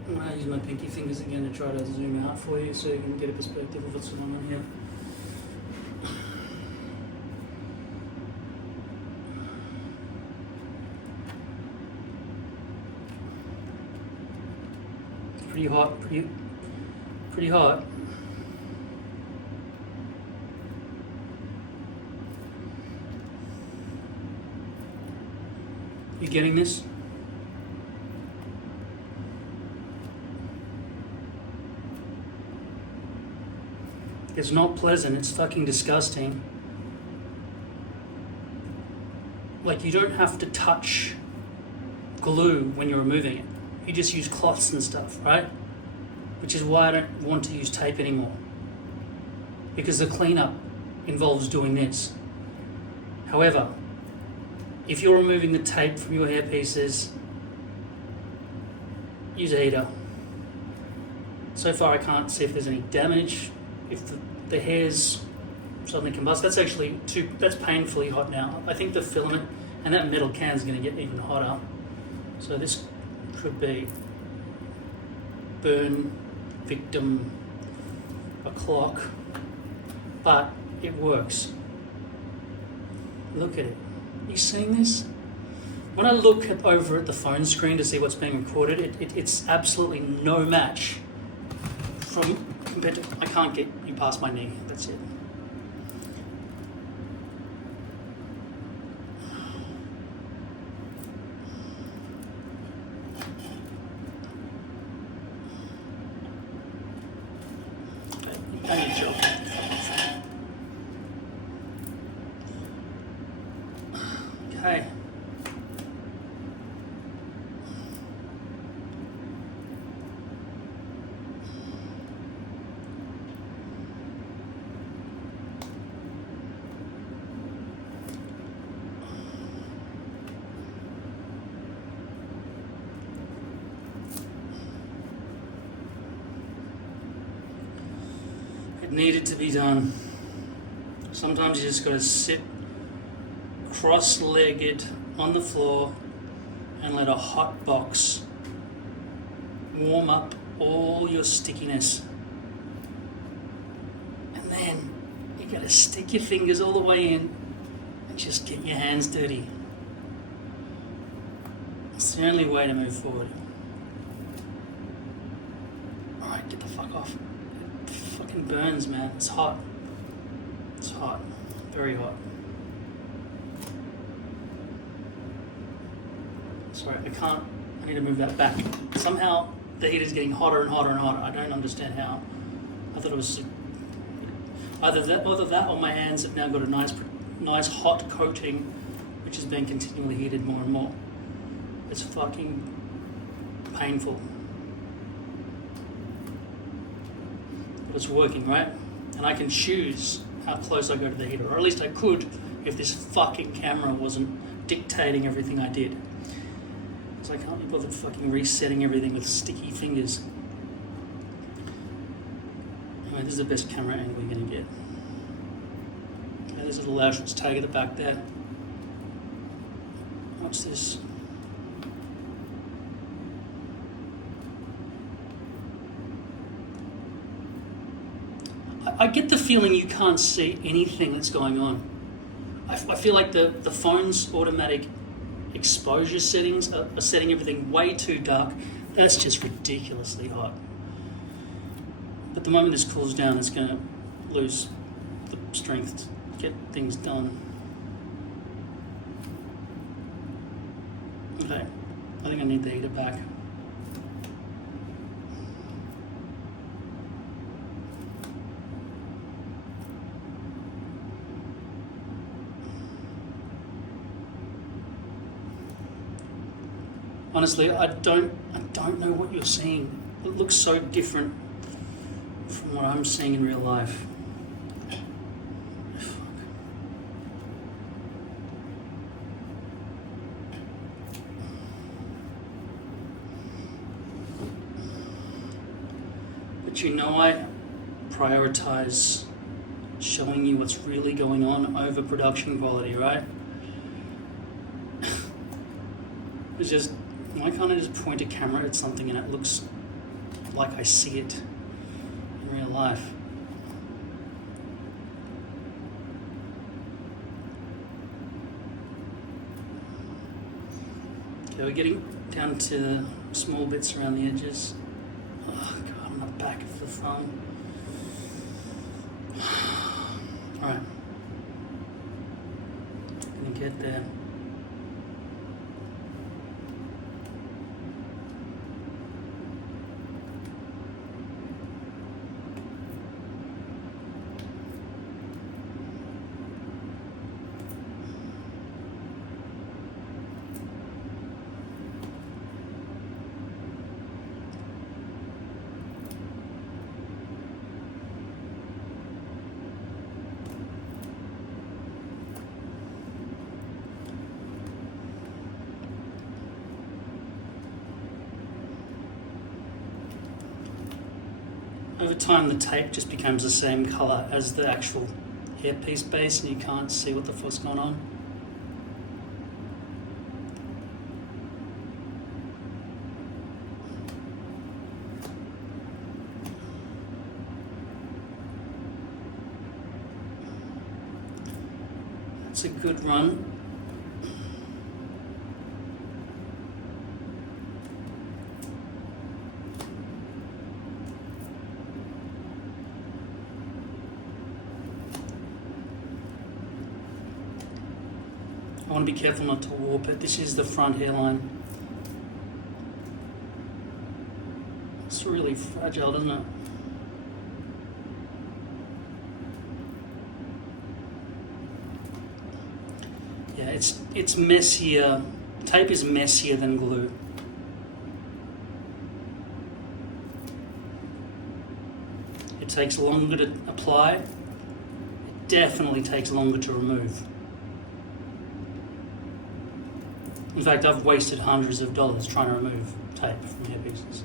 I'm going to use my pinky fingers again to try to zoom out for you so you can get a perspective of what's going on here. Pretty hot, pretty hot. You getting this? It's not pleasant, it's fucking disgusting. Like, you don't have to touch glue when you're removing it. You just use cloths and stuff, right? Which is why I don't want to use tape anymore. Because the cleanup involves doing this. However, if you're removing the tape from your hair pieces, use a heater. So far I can't see if there's any damage. If the hairs suddenly combust, that's painfully hot now. I think the filament and that metal can is going to get even hotter. So this could be burn victim o'clock, but it works. Look at it. You seeing this? When I look over at the phone screen to see what's being recorded, it's absolutely no match from compared to. I can't get you past my knee. That's it. Okay, job. Okay. It needed to be done. Sometimes you just got to sit cross-legged on the floor and let a hot box warm up all your stickiness. And then you got to stick your fingers all the way in and just get your hands dirty. It's the only way to move forward. Alright, get the fuck off. It fucking burns, man. It's hot. It's hot. Very hot. Sorry, I need to move that back. Somehow the heat is getting hotter and hotter and hotter. I don't understand how. I thought it was either that or my hands have now got a nice hot coating which is being continually heated more and more. It's fucking painful. But it's working, right? And I can choose how close I go to the heater, or at least I could if this fucking camera wasn't dictating everything I did. Because I can't be bothered fucking resetting everything with sticky fingers. Anyway, this is the best camera angle you're going to get. Okay, there's a little Auschwitz tag at the back there. Watch this. I get the feeling you can't see anything that's going on. I feel like the phone's automatic exposure settings are setting everything way too dark. That's just ridiculously hot. But the moment this cools down, it's going to lose the strength to get things done. Okay, I think I need the heater back. Honestly, I don't know what you're seeing. It looks so different from what I'm seeing in real life. Fuck. But you know, I prioritize showing you what's really going on over production quality, right? It's just, why can't I just point a camera at something and it looks like I see it in real life? Okay, we're getting down to the small bits around the edges. Oh God, on the back of the thumb. Alright. Gonna get there. Over time, the tape just becomes the same colour as the actual hairpiece base, and you can't see what the fuck's going on. That's a good run. I want to be careful not to warp it. This is the front hairline. It's really fragile, doesn't it? Yeah, it's messier. Tape is messier than glue. It takes longer to apply. It definitely takes longer to remove. In fact, I've wasted hundreds of dollars trying to remove tape from hairpieces.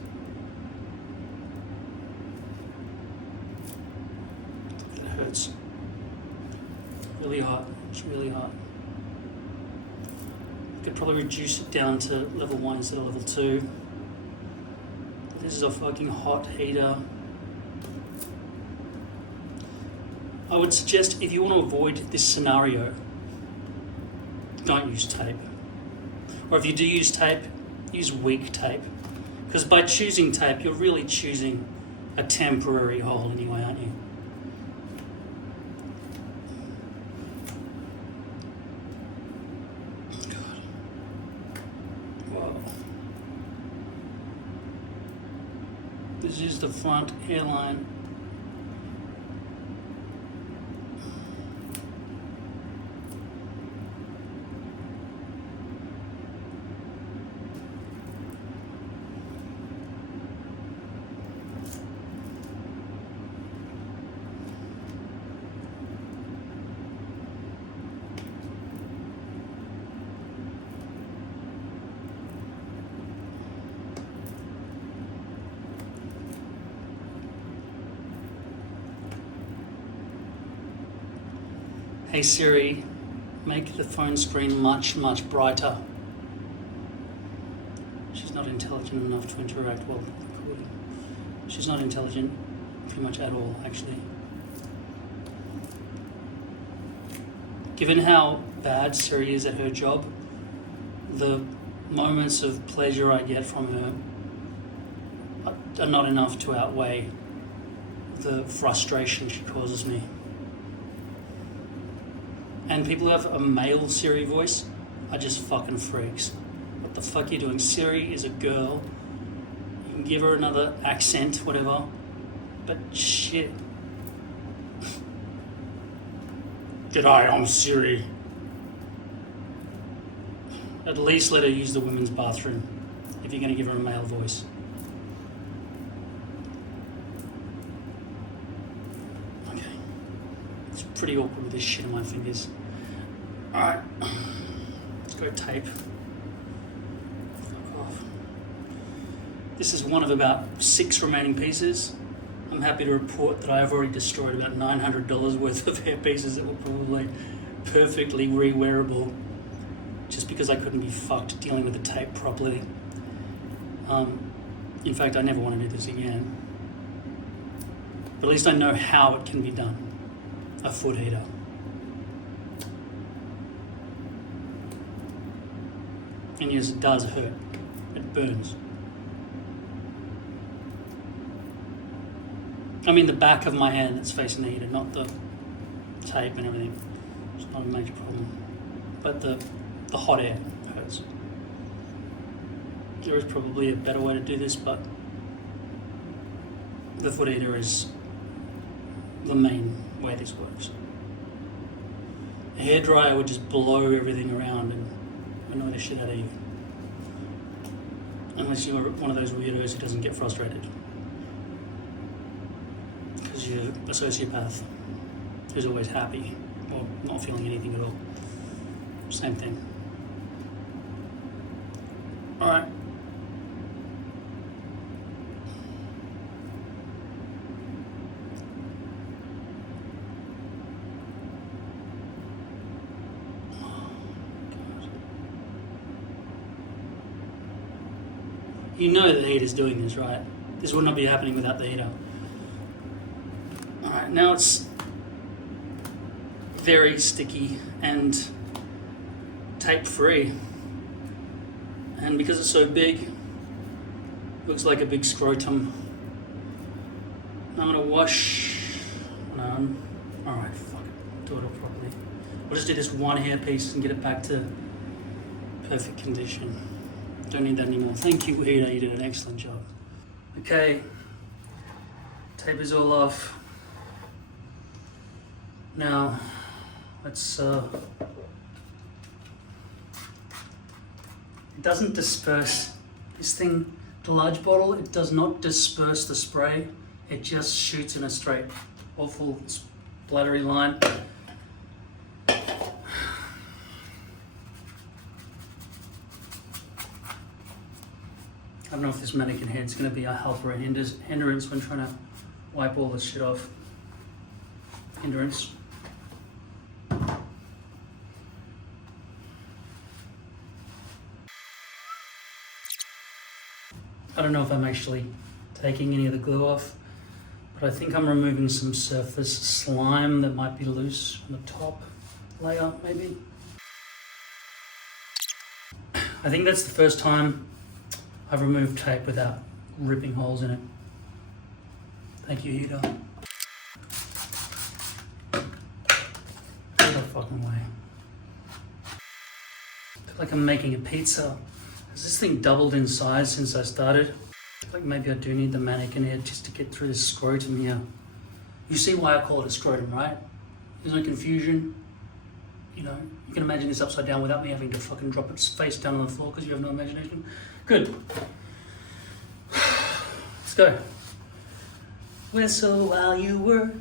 It hurts. Really hot. It's really hot. Could probably reduce it down to level 1 instead of level 2. This is a fucking hot heater. I would suggest if you want to avoid this scenario, don't use tape. Or if you do use tape, use weak tape. Because by choosing tape, you're really choosing a temporary hole anyway, aren't you? This is the front hairline. Hey Siri, make the phone screen much, much brighter. She's not intelligent enough to interact well with the recording. She's not intelligent pretty much at all, actually. Given how bad Siri is at her job, the moments of pleasure I get from her are not enough to outweigh the frustration she causes me. And people who have a male Siri voice are just fucking freaks. What the fuck are you doing? Siri is a girl. You can give her another accent, whatever. But shit. G'day, I'm Siri. At least let her use the women's bathroom if you're going to give her a male voice. Okay. It's pretty awkward with this shit on my fingers. Alright, let's go tape. Fuck off. This is one of about 6 remaining pieces. I'm happy to report that I have already destroyed about $900 worth of hair pieces that were probably perfectly re-wearable just because I couldn't be fucked dealing with the tape properly. In fact, I never want to do this again. But at least I know how it can be done. A foot heater. And yes, it does hurt. It burns. I mean the back of my hand that's facing the heater, not the tape and everything. It's not a major problem. But the hot air hurts. There is probably a better way to do this, but the foot heater is the main way this works. A hairdryer would just blow everything around and annoy the shit out of you. Unless you're one of those weirdos who doesn't get frustrated. Because you're a sociopath who's always happy or not feeling anything at all. Same thing. Alright. You know that the heater's doing this, right? This would not be happening without the heater. Alright, now it's very sticky and tape free. And because it's so big, it looks like a big scrotum. I'm gonna wash. Alright, fuck it. Do it all properly. I'll just do this one hairpiece and get it back to perfect condition. Don't need that anymore. Thank you, Ida, you did an excellent job. Okay, tape is all off. Now, let's, it doesn't disperse. This thing, the large bottle, it does not disperse the spray. It just shoots in a straight, awful splattery line. I don't know if this mannequin head's going to be a help or a hindrance when trying to wipe all this shit off. Hindrance. I don't know if I'm actually taking any of the glue off, but I think I'm removing some surface slime that might be loose on the top layer, maybe. I think that's the first time I've removed tape without ripping holes in it. Thank you, Hugo. No fucking way. I feel like I'm making a pizza. Has this thing doubled in size since I started? I feel like maybe I do need the mannequin head just to get through this scrotum here. You see why I call it a scrotum, right? There's no confusion. You know, you can imagine this upside down without me having to fucking drop its face down on the floor because you have no imagination. Good. Let's go. Whistle while you work.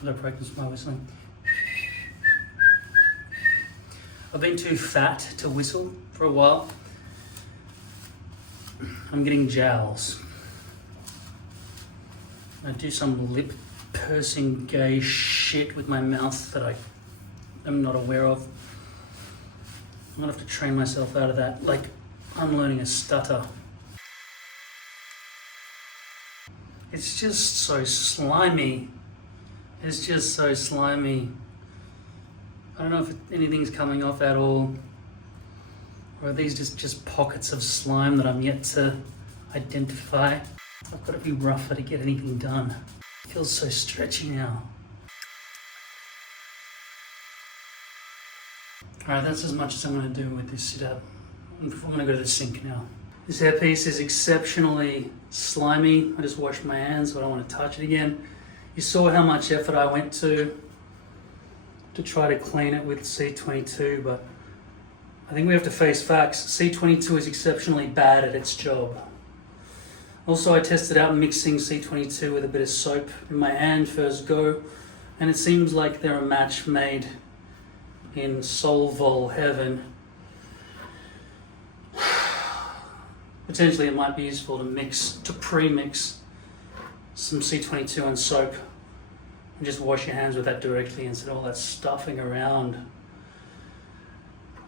I'm gonna practice my whistling. I've been too fat to whistle for a while. I'm getting jowls. I do some lip pursing gay shit with my mouth that I am not aware of. I'm gonna have to train myself out of that, like I'm learning a stutter. It's just so slimy. It's just so slimy. I don't know if anything's coming off at all, or are these just pockets of slime that I'm yet to identify. I've got to be rougher to get anything done. It feels so stretchy now. Alright, that's as much as I'm going to do with this sit-up. I'm going to go to the sink now. This hairpiece is exceptionally slimy. I just washed my hands, so I don't want to touch it again. You saw how much effort I went to try to clean it with C22, but I think we have to face facts. C22 is exceptionally bad at its job. Also, I tested out mixing C22 with a bit of soap in my hand first go, and it seems like they're a match made in Solvent heaven. Potentially it might be useful to pre-mix some C22 and soap and just wash your hands with that directly instead of all that stuffing around.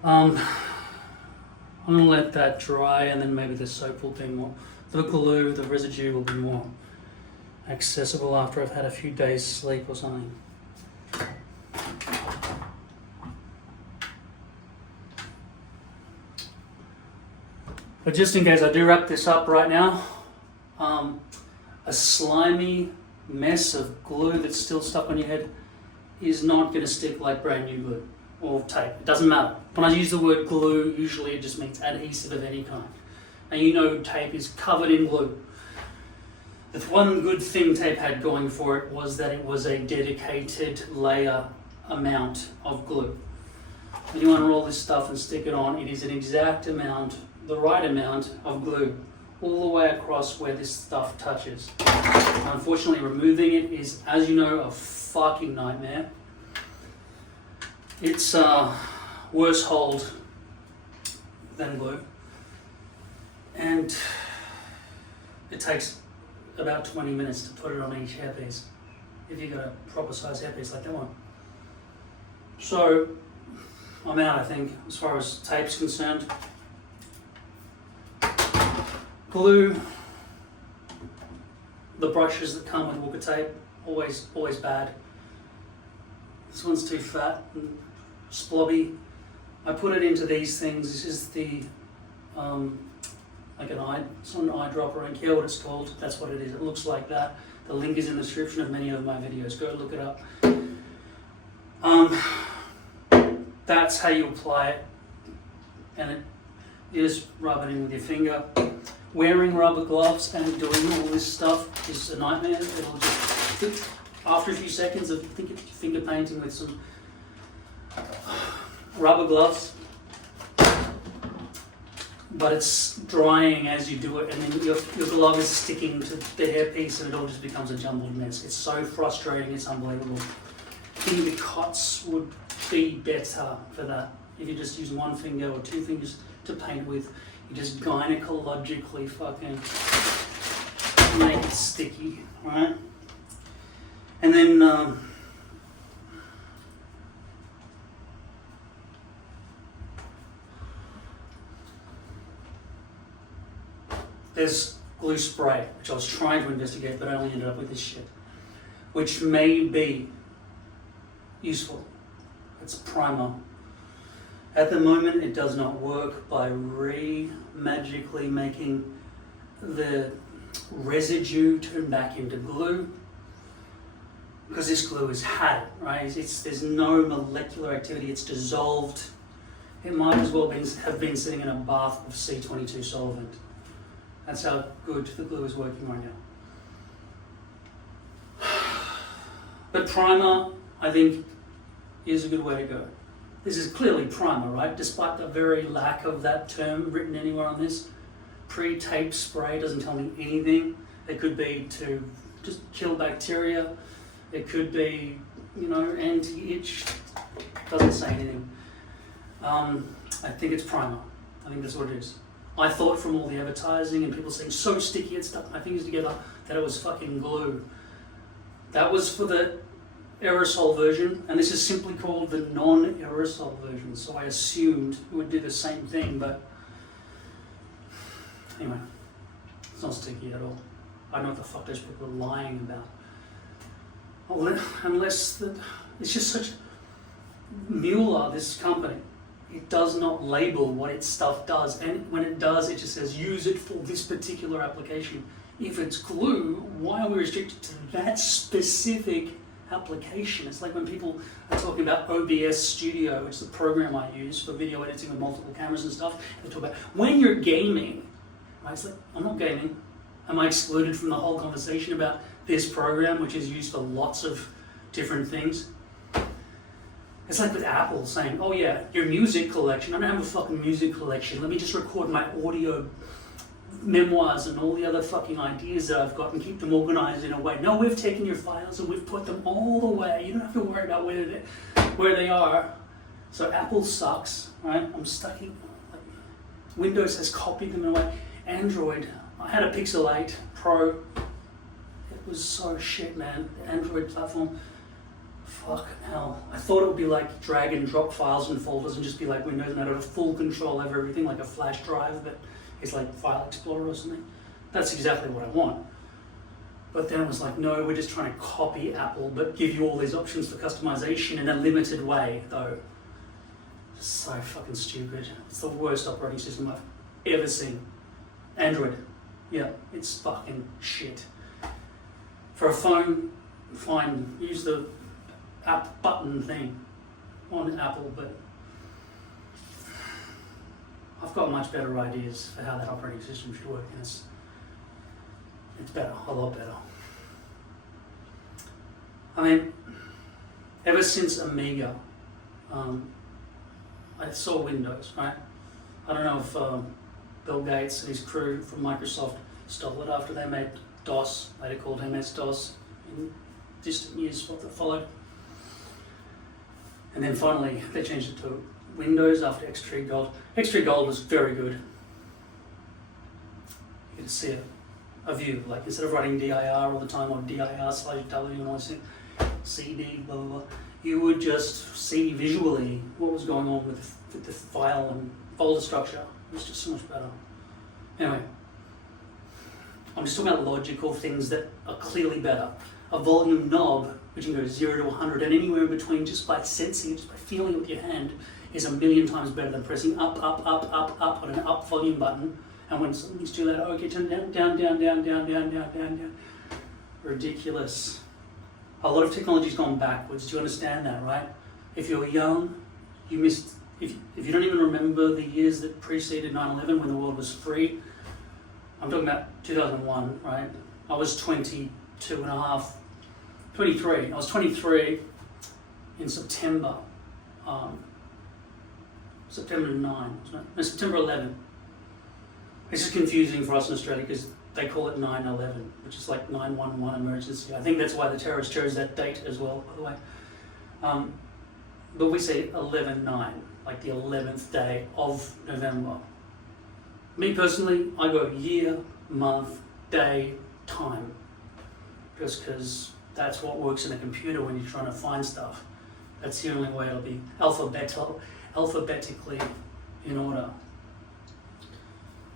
I'm gonna let that dry and then maybe the soap will be more, the glue, the residue will be more accessible after I've had a few days sleep or something. But just in case I do wrap this up right now, a slimy mess of glue that's still stuck on your head is not going to stick like brand new glue or tape. It doesn't matter. When I use the word glue, usually it just means adhesive of any kind. And you know tape is covered in glue. The one good thing tape had going for it was that it was a dedicated layer amount of glue. When you unroll this stuff and stick it on, it is an exact amount, the right amount of glue all the way across where this stuff touches. Unfortunately, removing it is, as you know, a fucking nightmare. It's worse hold than glue, and it takes about 20 minutes to put it on each hairpiece if you've got a proper size hairpiece like that one. So I'm out, I think, as far as tape's concerned. Glue, the brushes that come with Walker tape, always bad. This one's too fat and splobby. I put it into these things. This is the like it's not an eyedropper. I don't care what it's called. That's what it is. It looks like that. The link is in the description of many of my videos. Go look it up. That's how you apply it, and you just rub it in with your finger. Wearing rubber gloves and doing all this stuff is a nightmare. It'll just, after a few seconds of finger painting with some rubber gloves, but it's drying as you do it, and then your glove is sticking to the hairpiece, and it all just becomes a jumbled mess. It's so frustrating, it's unbelievable. I think the cots would be better for that. If you just use one finger or two fingers to paint with, you just gynecologically fucking make it sticky, right? And then there's glue spray, which I was trying to investigate, but I only ended up with this shit, which may be useful. It's primer. At the moment, it does not work by magically making the residue turn back into glue, because this glue has had it, right? There's no molecular activity, it's dissolved. It might as well have been sitting in a bath of C22 solvent. That's how good the glue is working right now. But primer, I think, is a good way to go. This is clearly primer, right? Despite the very lack of that term written anywhere on this. Pre-tape spray doesn't tell me anything. It could be to just kill bacteria. It could be, anti-itch. Doesn't say anything. I think it's primer. I think that's what it is. I thought from all the advertising and people saying so sticky it stuck my fingers together that it was fucking glue. That was for the aerosol version, and this is simply called the non-aerosol version, so I assumed it would do the same thing, but anyway, it's not sticky at all. I don't know what the fuck those people are lying about. Unless it's just such Mueller, this company, it does not label what its stuff does, and when it does, it just says use it for this particular application. If it's glue, why are we restricted to that specific application? It's like when people are talking about OBS Studio, which is the program I use for video editing with multiple cameras and stuff. They talk about when you're gaming, right? It's like, I'm not gaming. Am I excluded from the whole conversation about this program, which is used for lots of different things? It's like with Apple saying, oh yeah, your music collection. I don't have a fucking music collection. Let me just record my audio memoirs and all the other fucking ideas that I've got and keep them organized in a way. No, we've taken your files and we've put them all the way. You don't have to worry about where they are. So Apple sucks, right? I'm stuck in, Windows has copied them in a way. Android, I had a Pixel 8 Pro. It was so shit, man. The Android platform, fuck hell. I thought it would be like drag and drop files and folders and just be like Windows and I'd have full control over everything like a flash drive, but it's like File Explorer or something. That's exactly what I want. But then it was like, no, we're just trying to copy Apple, but give you all these options for customization in a limited way, though. So fucking stupid. It's the worst operating system I've ever seen. Android, yeah, it's fucking shit. For a phone, fine, use the app button thing on Apple, but I've got much better ideas for how that operating system should work, and it's better, a lot better. I mean, ever since Amiga, I saw Windows, right? I don't know if Bill Gates and his crew from Microsoft stole it after they made DOS, later called MS-DOS, in distant years what that followed. And then finally, they changed it to Windows after X-Tree Gold. X-Tree Gold was very good. You could see a view, like instead of writing DIR all the time or DIR/W and all this thing, CD, blah, blah, blah, you would just see visually what was going on with the file and folder structure. It was just so much better. Anyway, I'm just talking about logical things that are clearly better. A volume knob, which can go 0 to 100 and anywhere in between just by sensing, just by feeling it with your hand, is 1,000,000 times better than pressing up on an up volume button. And when something's too loud, okay, turn down, down. Ridiculous. A lot of technology's gone backwards. Do you understand that, right? If you're young, you missed, if you don't even remember the years that preceded 9/11 when the world was free, I'm talking about 2001, right? I was 22 and a half, 23. I was 23 in September. September 9, wasn't it? No, September 11. This is confusing for us in Australia because they call it 9/11, which is like 911 emergency. I think that's why the terrorists chose that date as well, by the way. But we say 11/9, like the 11th day of November. Me personally, I go year, month, day, time. Just because that's what works in a computer when you're trying to find stuff. That's the only way it'll be alphabetically in order.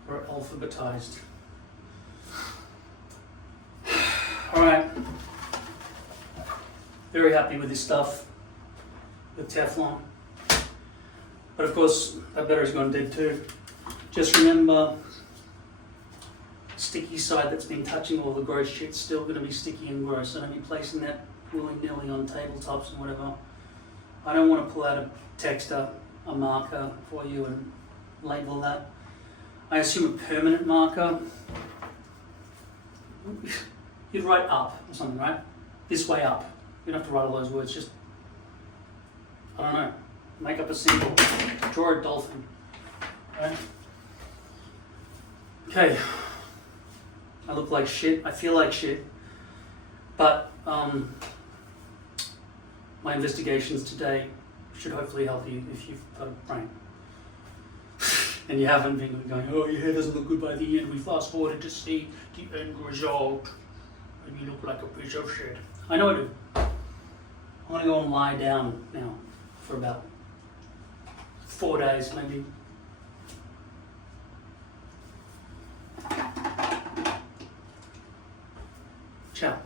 Or alphabetized. Alright. Very happy with this stuff. With Teflon. But of course, that battery's gone dead too. Just remember, sticky side that's been touching all the gross shit's still going to be sticky and gross. So don't be placing that willy-nilly on tabletops and whatever. I don't want to pull out a texter, a marker for you and label that. I assume a permanent marker. You'd write up or something, right? This way up. You don't have to write all those words, just, I don't know, make up a symbol, draw a dolphin, right? Okay, I look like shit, I feel like shit, but my investigations today should hopefully help you if you've got a brain. And you haven't been going, oh, your hair doesn't look good by the end, we fast forwarded to see the end result, and you look like a piece of shit. I know I do. I'm gonna go and lie down now for about 4 days, maybe. Ciao.